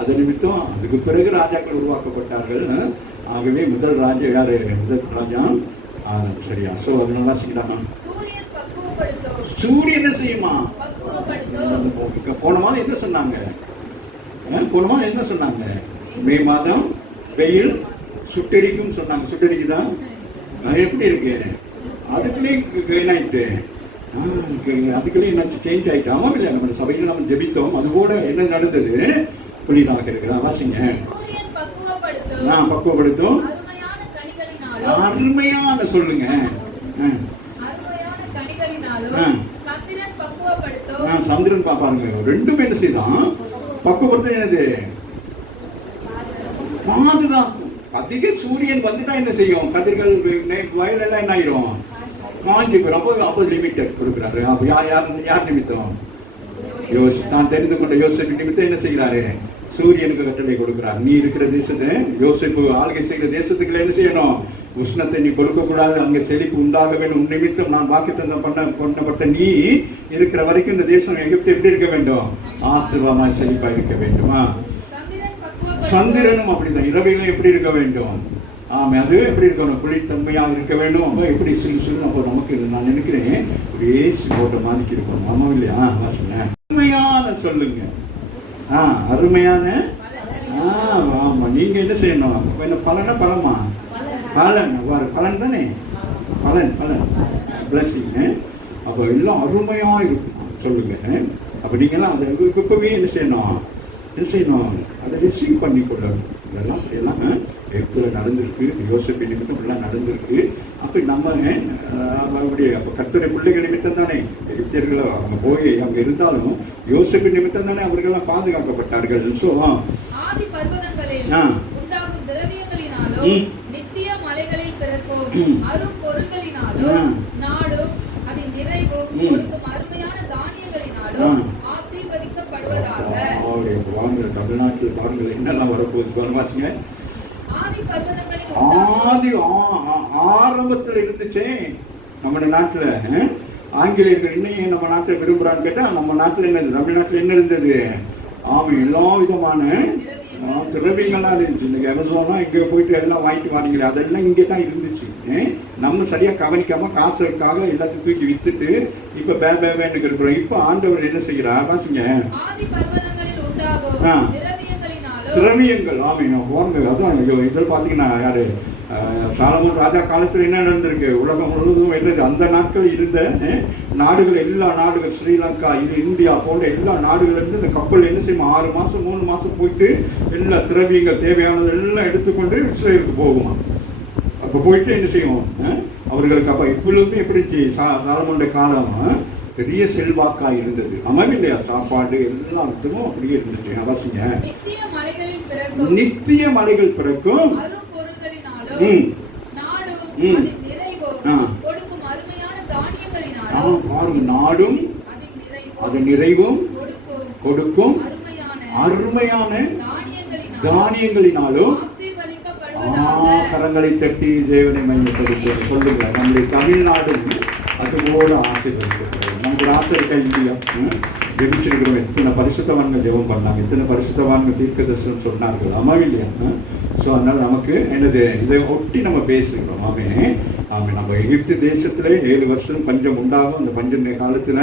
அது நிமித்தம் அதுக்கு பிறகு ராஜாக்கள் உருவாக்கப்பட்டார்கள். ஆகவே முதல் ராஜா யாரு? முதல் ராஜா ஆதாம். சரியா? சோ அதனால வாசிக்கிறாங்க. சூரியன் என்ன செய்யுமா? போன மாதம் என்ன சொன்னாங்க? மே மாதம் வெயில் சுட்டடிக்கும் சொன்னாங்க. சுட்டடிக்குதான்? எப்படி இருக்கு? அதுக்குள்ளே ஆயிட்டு அதுக்குள்ளே என்ன சேஞ்ச் ஆகிட்டாமா இல்லையா? நம்ம சபையில் நம்ம ஜெபித்தோம், அது கூட என்ன நடந்தது புதிதாக இருக்கிறதா? வாசிங்க. பக்குவப்படுத்தும் அருமையான சொல்லுங்க. சந்திரன் பாருங்க, ரெண்டுமே என்ன செய்தான்? பக்குவப்படுத்த என்னது? பாதுகாக்கும். அதிக சூரியன் வந்துட்டா என்ன செய்யும்? கதிர்கள் வயலெல்லாம் என்ன ஆயிரும்? காஞ்சி போயிடும். அப்போ லிமிட்டட் கொடுக்குறாரு. அப்போ யார் நிமித்தம்? நான் தெரிந்து கொண்ட யோசிப்பு நிமித்தம் என்ன செய்கிறாரு? சூரியனுக்கு கட்டளை கொடுக்கிறார். நீ இருக்கிற தேசத்தை, யோசிப்பு ஆளுகை செய்கிற தேசத்துக்குள்ள என்ன செய்யணும்? உஷ்ணத்தை நீ கொடுக்க கூடாது, அங்கே செழிப்பு உண்டாக வேண்டும். உன் நிமித்தம் நான் வாக்குத்தத்தம் பண்ணப்பட்ட நீ இருக்கிற வரைக்கும் இந்த தேசம் எகிப்து எப்படி இருக்க வேண்டும்? ஆசீர்வாதமா செழிப்பா இருக்க வேண்டுமா? சந்திரனும் அப்படிதான், இரவிலும் எப்படி இருக்க வேண்டும்? ஆமாம், அது எப்படி இருக்கணும்? குளிர்தன்மையாக இருக்க வேண்டும். அப்போ எப்படி சில்லு அப்போ நமக்கு நான் நினைக்கிறேன் ஒரு ஏசி போட்ட மாதிரி இருக்கணும். ஆமாம் இல்லையா? வாசிங்க. அருமையான சொல்லுங்க. அருமையான. ஆமாம், நீங்க என்ன செய்யணும்? என்ன பலனா? பலமா? பலன். பலன் தானே? பலன் பிளஸிங். அப்போ எல்லாம் அருமையா இருக்கும் சொல்லுங்க. அப்போ நீங்கெல்லாம் அதை இப்பவே என்ன செய்யணும்? அதை ரிசீவ் பண்ணி கொள்ளணும். இதெல்லாம் எகிப்துல நடந்திருக்கு, யோசிப்பு நிமித்தம் இப்படிலாம் நடந்திருக்கு. அப்போ நம்ம அவருடைய அப்போ கர்த்தருடைய பிள்ளைகள் நிமித்தம் தானே எகிப்தியர்கள் அவங்க போய் அங்கே இருந்தாலும் யோசிப்பு நிமித்தம் தானே அவர்களெல்லாம் பாதுகாக்கப்பட்டார்கள். ஸோ தமிழ்நாட்டில் பாருங்கள் என்னெல்லாம் வரப்போகுது வாசிங்க. ஆரம்பத்தில் இருந்துச்சே நம்ம நாட்டுல. ஆங்கிலேயர்கள் இன்னும் நம்ம நாட்டை விரும்புறான்னு கேட்டா நம்ம நாட்டுல என்னது? தமிழ்நாட்டுல என்ன இருந்தது? எல்லா விதமான திரவியங்கள்லாம் இருந்துச்சு. இன்னைக்கு அமேசானா இங்கே போயிட்டு எல்லாம் வாங்கிட்டு வாங்கிங்களே, அதெல்லாம் இங்கே தான் இருந்துச்சு. நம்ம சரியா கவனிக்காம காசுக்காக எல்லாத்தையும் தூக்கி வித்துட்டு இப்ப பேபேன்னு இருக்கிறோம். இப்ப ஆண்டவர் என்ன செய்யறார்? வாசிங்க. திரவியங்கள். அதான் இதில் பார்த்தீங்கன்னா யாரு? சாலமோன் ராஜா காலத்தில் என்ன நடந்திருக்கு? உலகம் முழுவதும் என்னது? அந்த நாட்கள் இருந்த நாடுகள், எல்லா நாடுகள், ஸ்ரீலங்கா, இந்தியா போன்ற எல்லா நாடுகள் இருந்து இந்த கப்பல் என்ன செய்யும்? 6 மாதம் 3 மாதம் போயிட்டு எல்லா திரவியங்கள் தேவையானது எல்லாம் எடுத்துக்கொண்டு இஸ்ரேலுக்கு போகுமா. அப்போ போயிட்டு என்ன செய்வோம்? அவர்களுக்கு அப்போ இப்பொழுதுமே எப்படி சாலமோனுடைய காலம் பெரிய செல்வாக்கா இருந்தது. ஆமாம் இல்லையா? சாப்பாடு எல்லாத்துக்கும் அப்படியே இருந்துச்சு. அவசியங்க. நித்திய மலைகள் பிறக்கும். பாருங்க, நாடும் அது நிறைவும் கொடுக்கும் அருமையான தானியங்களினாலும். கரங்களை தட்டி தேவனை மகிமைப்படுத்த சொல்லுங்க. நம்முடைய தமிழ்நாடு அதுபோல ஆசீர்வதிக்கப்படும். நமக்கு ஆசை இருக்கா? இந்தியா ஜெபிச்சிருக்கிறோம். எத்தனை பரிசுத்தவான்கள் ஜெபம் பண்ணாங்க, எத்தனை பரிசுத்தவான்கள் தீர்க்க தரிசனம் சொன்னார்கள். ஆமாம் இல்லையா? ஸோ அதனால நமக்கு என்னது? இதை ஒட்டி நம்ம பேசுகிறோம். நம்ம எகிப்து தேசத்துல 7 வருஷம் பஞ்சம் உண்டாகும். அந்த பஞ்ச காலத்துல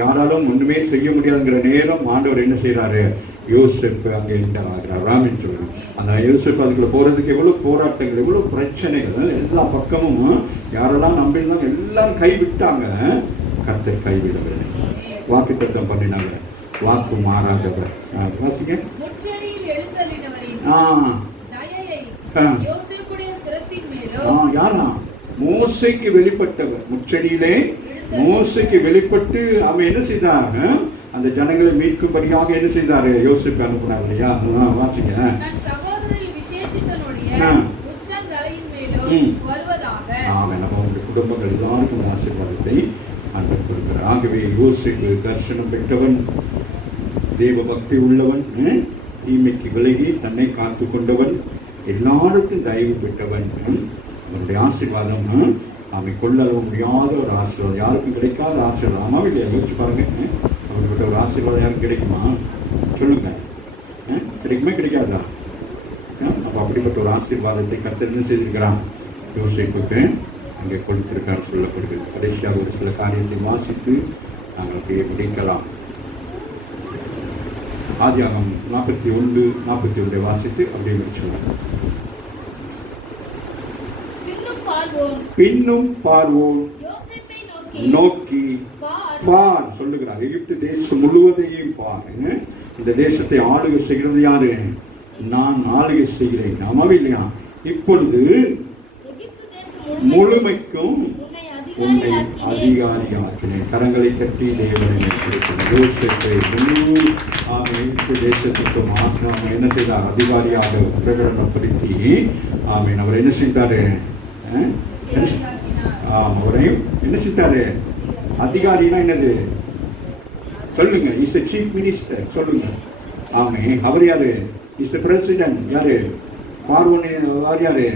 யாராலும் ஒண்ணுமே செய்ய முடியாதுங்கிற நேரம் ஆண்டவர் என்ன செய்யறாரு? யோசேப்பு அங்கே ஆகிறார். ராமின் சொல்லணும். அந்த யோசேப்பு அதுக்குள்ள போறதுக்கு எவ்வளவு போராட்டங்கள், எவ்வளவு பிரச்சனைகள். எல்லா பக்கமும் யாரெல்லாம் நம்பினாங்க எல்லாரும் கைவிட்டாங்க. கர்த்தர் கைவிடவில்லை. வாக்குத்தத்தம் பண்ணினாங்க. வாக்கு மாறாதவர். வாசிங்க. யாரா? மோசைக்கு வெளிப்பட்டவர். முச்சடியிலே மோசைக்கு வெளிப்பட்டு அவன் என்ன செய்தாங்க? அந்த ஜனங்களை மீட்கும்படியாக என்ன செய்தாரு? யோசிப்பு அனுப்புனார் இல்லையா? வாசிங்க. நம்ம குடும்பங்கள் எல்லாருக்கும் ஆசீர்வாதத்தை ஆண்டவர் கொடுக்கிறார். ஆகவே யோசிப்பு தரிசனம் பெற்றவன், தேவ பக்தி உள்ளவன், தீமைக்கு விலகி தன்னை காத்து கொண்டவன், எல்லாருக்கும் தயவு பெற்றவன். அவனுடைய ஆசீர்வாதம் அவன் கொள்ளளவு முடியாத ஒரு ஆசீர்வாதம், யாருக்கும் கிடைக்காத ஆசீர்வாதம். ஆமாம் இல்லையா? யோசிச்சு பாருங்க. அவங்ககிட்ட ஒரு ஆசீர்வாதம் யாரும் கிடைக்குமா? சொல்லுங்க. கிடைக்குமா? கிடைக்காதா? அப்போ அப்படிப்பட்ட ஒரு ஆசீர்வாதத்தை கர்த்தர் என்ன செய்திருக்கிறான்? யோசிப்புக்கு அங்கே கொடுத்திருக்கார் சொல்லப்படுகிறது. கடைசியாக ஒரு சில காரியத்தை வாசித்து நாங்கள் அப்படியே முடிக்கலாம். ஆதியாகமம் 41 வாசித்து அப்படியே முடிச்சுக்கலாம். பின்னும் பார்வோன் நோக்கி பார் சொல்லுகிறார். எகிப்து தேசம் முழுவதையும் பார். இந்த தேசத்தை ஆளுகை செய்கிறது யாரு? நான் ஆளுகை செய்கிறேன். ஆமாவே இல்லையா? இப்பொழுது முழுமைக்கும் உன்னை அதிகாரியாக்கினேன். கரங்களை தட்டி தேவனை யோசேப்பை முழு தேசத்துக்கும் ஆசிரமம் என்ன செய்தார்? அதிகாரியாக பிரகடனப்படுத்தி ஆமீன். அவர் என்ன செய்தாரு? அவரையும் என்ன செய்தாரு? அதிகாரினா என்னது சொல்லுங்க? இஸ் a chief minister சொல்லுங்க. ஆமீன். அவர் யாரு? Is the president. யாரு? பார்வோன் யாரு?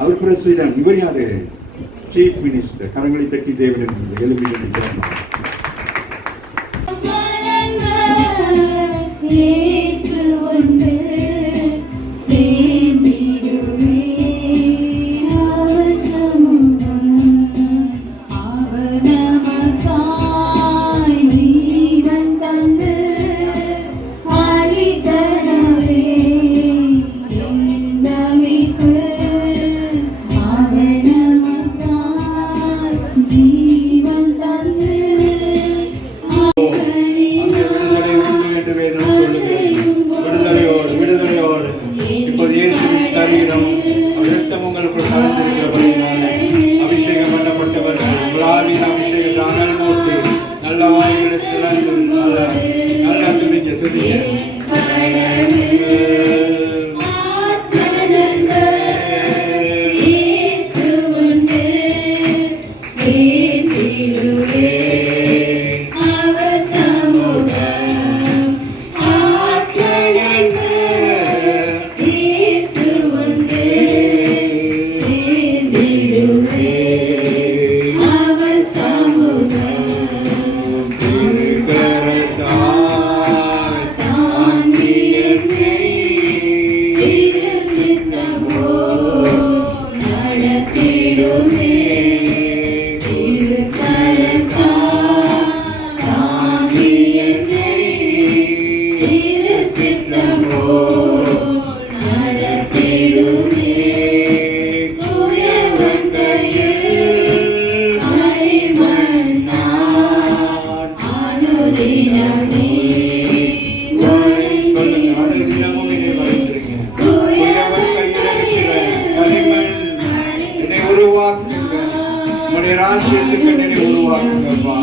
அவர் பிரசிடென்ட். இவர் யாரு? Chief minister. கரங்களை தட்டி தேவனின் எழுப்பினர். அபிஷேகம் பண்ணப்பட்டவர்கள் உங்களால் அபிஷேகம் அனல் மூட்டி நல்ல வாய்களை திறந்து நல்லா துணிஞ்ச ராஜ்யத்துக்கு என்னை உருவாக்குங்கப்பா,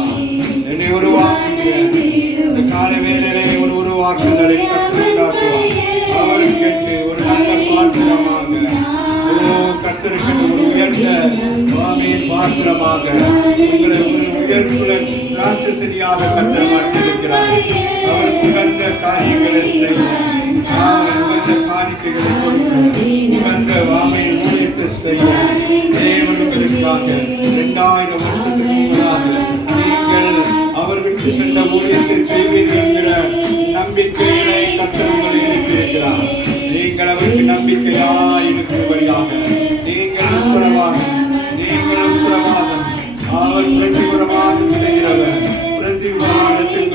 என்னை உருவாக்குங்க. இந்த கால வேலையிலே ஒரு உருவாக்குதலை கற்றுக்காட்டுவார். அவருக்கு ஒரு நல்ல பாத்திரமாக கர்த்தருக்கு ஒரு உயர்ந்த பாத்திரமாக உங்களை ஒரு உயர்வுடன் ராட்சசரியாக கர்த்தர் மாற்றியிருக்கிறார். அவர் உகந்த காரியங்களை செய்ய உகந்த காணிக்கைகளை கொடுக்க உகந்த வாமையை ஊழியத்தை செய்ய தேவனுங்களுக்காக 2000 வருஷத்துக்கு முன்னதாக நீங்கள் அவர் விட்டு சென்ற ஊழியத்தை செய்வீர்கள் என்கிற நம்பிக்கையினை கர்த்தர் உங்களை இருக்கிறார். நீங்கள் அவருக்கு நம்பிக்கையாய் இருக்கிறபடியாக நீங்கள் உத்தரவாக அவர் பிரதிபுறமாக செய்கிறவர், பிரதிபுறத்தில்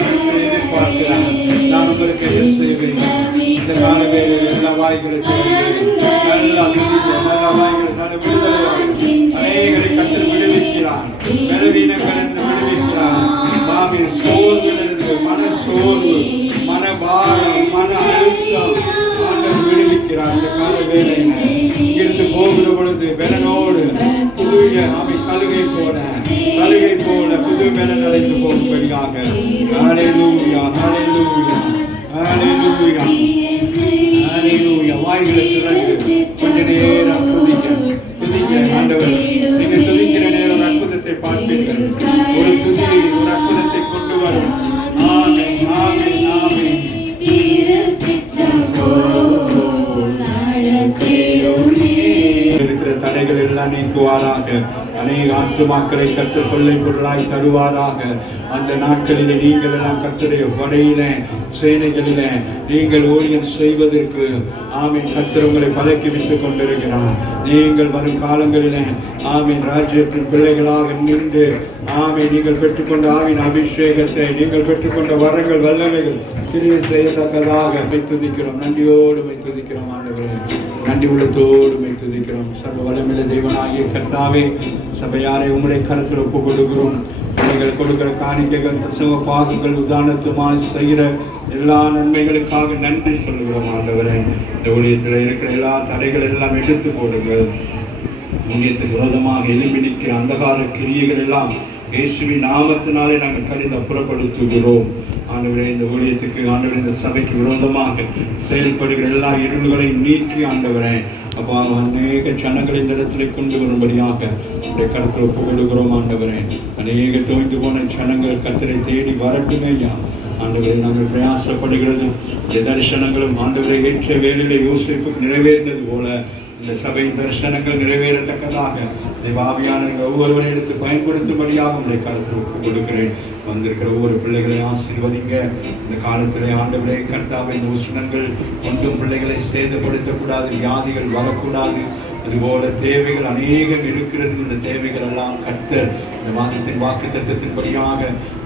எதிர்பார்க்கிறார். நான் உங்களுக்கு என்ன செய்வேன்? இந்த கால வேலையில் எல்லா வாய்களை நல்லா நல்ல வாய்களை நல்ல விடுதலையாக அநேகரை கற்று விடுவிக்கிறார். பலவீனங்களிலிருந்து விடுவிக்கிறார். மாவின் சோர்விலிருந்து மன சோர்வு, மன பாரம், மன அழுத்தம் ஆண்டவர் விடுவிக்கிறார். இந்த கால வேலையில இங்கிருந்து போகிற பொழுது பெலனோடு புதிய கழுகை போல புது பெலன் அடைந்து போகும்படியாக ஹல்லேலூயா ஹல்லேலூயா ஹல்லேலூயா ஹல்லேலூயா. வாய்களை திறந்து கொஞ்ச நேரம் துதிக்க ஆண்டவர். நீங்க துதிக்கிற நேரம் அற்புதத்தை பார்ப்பீர்கள். ஒரு துதி ஒரு அற்புதத்தை கொண்டு வரும். ஆமென் ஆமென் ஆமென். இருக்கிற தடைகள் எல்லாம் நீக்குவாராக. அநேக ஆத்துமாக்களை கர்த்தர் கொள்ளை பொருளாய் தருவாராக. அந்த நாட்களிலே நீங்கள் எல்லாம் கர்த்தருடைய படையில சேனைகளில நீங்கள் ஊழியம் செய்வதற்கு ஆமீன் கர்த்தர் உங்களை பழக்கிவிட்டுக் கொண்டிருக்கிறார். நீங்கள் வரும் காலங்களிலே ஆமீன் ராஜ்யத்தின் பிள்ளைகளாக நின்று ஆமீன் நீங்கள் பெற்றுக்கொண்ட ஆவின் அபிஷேகத்தை நீங்கள் பெற்றுக்கொண்ட வரங்கள் வல்லமைகள் கிரியை செய்யத்தக்கதாக துதிக்கிறோம். நன்றியோடு துதிக்கிறோம் ஆண்டவரே. நன்றி உள்ளத்தோடு துதிக்கிறோம். சர்வ வல்லமையுள்ள தேவனாகிய கர்த்தாவே, சபையாரை உம்முடைய கரத்தில் ஒப்புக் கொடுக்கிறோம். பிள்ளைகள் கொடுக்கிற காணிக்கைகள் தசம பாகங்கள் உதாரணத்துமாய் செய்கிற எல்லா நன்மைகளுக்காக நன்றி சொல்கிறோம் ஆண்டவரே. இந்த ஊழியத்தில் இருக்கிற எல்லா தடைகள் எல்லாம் எடுத்து போடுங்கள். ஊழியத்துக்கு விரோதமாக எழும்பி நிற்கிற அந்தகார கிரியைகள் எல்லாம் இயேசுவின் நாமத்தினாலே நாங்கள் கடிந்து அப்புறப்படுத்துகிறோம் ஆண்டவரே. இந்த ஊழியத்துக்கு ஆண்டவரே, இந்த சபைக்கு விரோதமாக செயல்படுகிற எல்லா இருள்களையும் நீக்கி ஆண்டவரே அப்பா அநேக ஜனங்களை இந்த இடத்துல கொண்டு வரும்படியாக உடைய கருத்தில் ஒப்பு கொடுக்கிறோம் ஆண்டவரே. அநேக தோய்ந்து போன ஜனங்கள் கர்த்தரை தேடி வரட்டுமே ஐயா ஆண்டவரை. நாங்கள் பிரயாசப்படுகிறது இந்த தரிசனங்களும் ஆண்டவரை ஏற்ற வேலையில யோசிப்புக்கு நிறைவேறினது போல இந்த சபையின் தரிசனங்கள் நிறைவேறத்தக்கதாக ஆவியானவர்கள் ஒவ்வொருவரை எடுத்து பயன்படுத்தும்படியாக உடைய கருத்தில் ஒப்பு கொடுக்கிறேன். வந்திருக்கிற ஒவ்வொரு பிள்ளைகளை ஆசீர்வதிங்க. இந்த காலத்திலே ஆண்டவரே கர்த்தாவை இந்த உஷ்ணங்கள் ஒன்றும் பிள்ளைகளை சேதப்படுத்தக்கூடாது, வியாதிகள் வரக்கூடாது. அதுபோல தேவைகள் அநேகம் இருக்கிறது. இந்த தேவைகள் எல்லாம் கர்த்தர் இந்த மாதத்தின் வாக்கு தத்துவத்தின்படியாக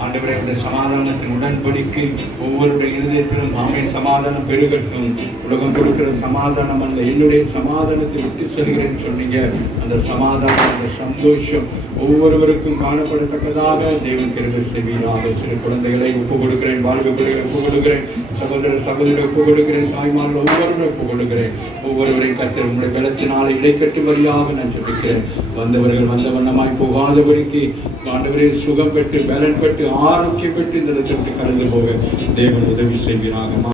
ஆண்டவரே உடைய சமாதானத்தின் உடன்படிக்கை ஒவ்வொருடைய இருதயத்திலும் ஆமை சமாதானம் பெருகட்டும். உலகம் கொடுக்கிற சமாதானம் அல்ல, என்னுடைய சமாதானத்தை விட்டு செல்கிறேன்னு சொன்னீங்க. அந்த சமாதானம், அந்த சந்தோஷம் ஒவ்வொருவருக்கும் காணப்படத்தக்கதாக தேவன் கிருபை செய்வீராக. சிறு குழந்தைகளை ஒப்பு கொடுக்கிறேன், வாழ்வு பிள்ளைகளை ஒப்பு கொடுக்கிறேன், சகோதரி ஒப்பு கொடுக்கிறேன், தாய்மார்கள் ஒவ்வொருவரும் ஒப்பு கொடுக்கிறேன். ஒவ்வொருவரையும் கர்த்தர் உங்களுடைய பலத்தினாலே இடைக்கட்டும்படியாக நான் ஜெபிக்கிறேன். வந்தவர்கள் வந்த வண்ணமாய் போகாதபடிக்கு ஆண்டவரே சுகம் பெற்று பலன் பெற்று ஆரோக்கியம் பெற்று இந்த இடத்தை விட்டு கடந்து போக தேவன் உதவி செய்வீராக.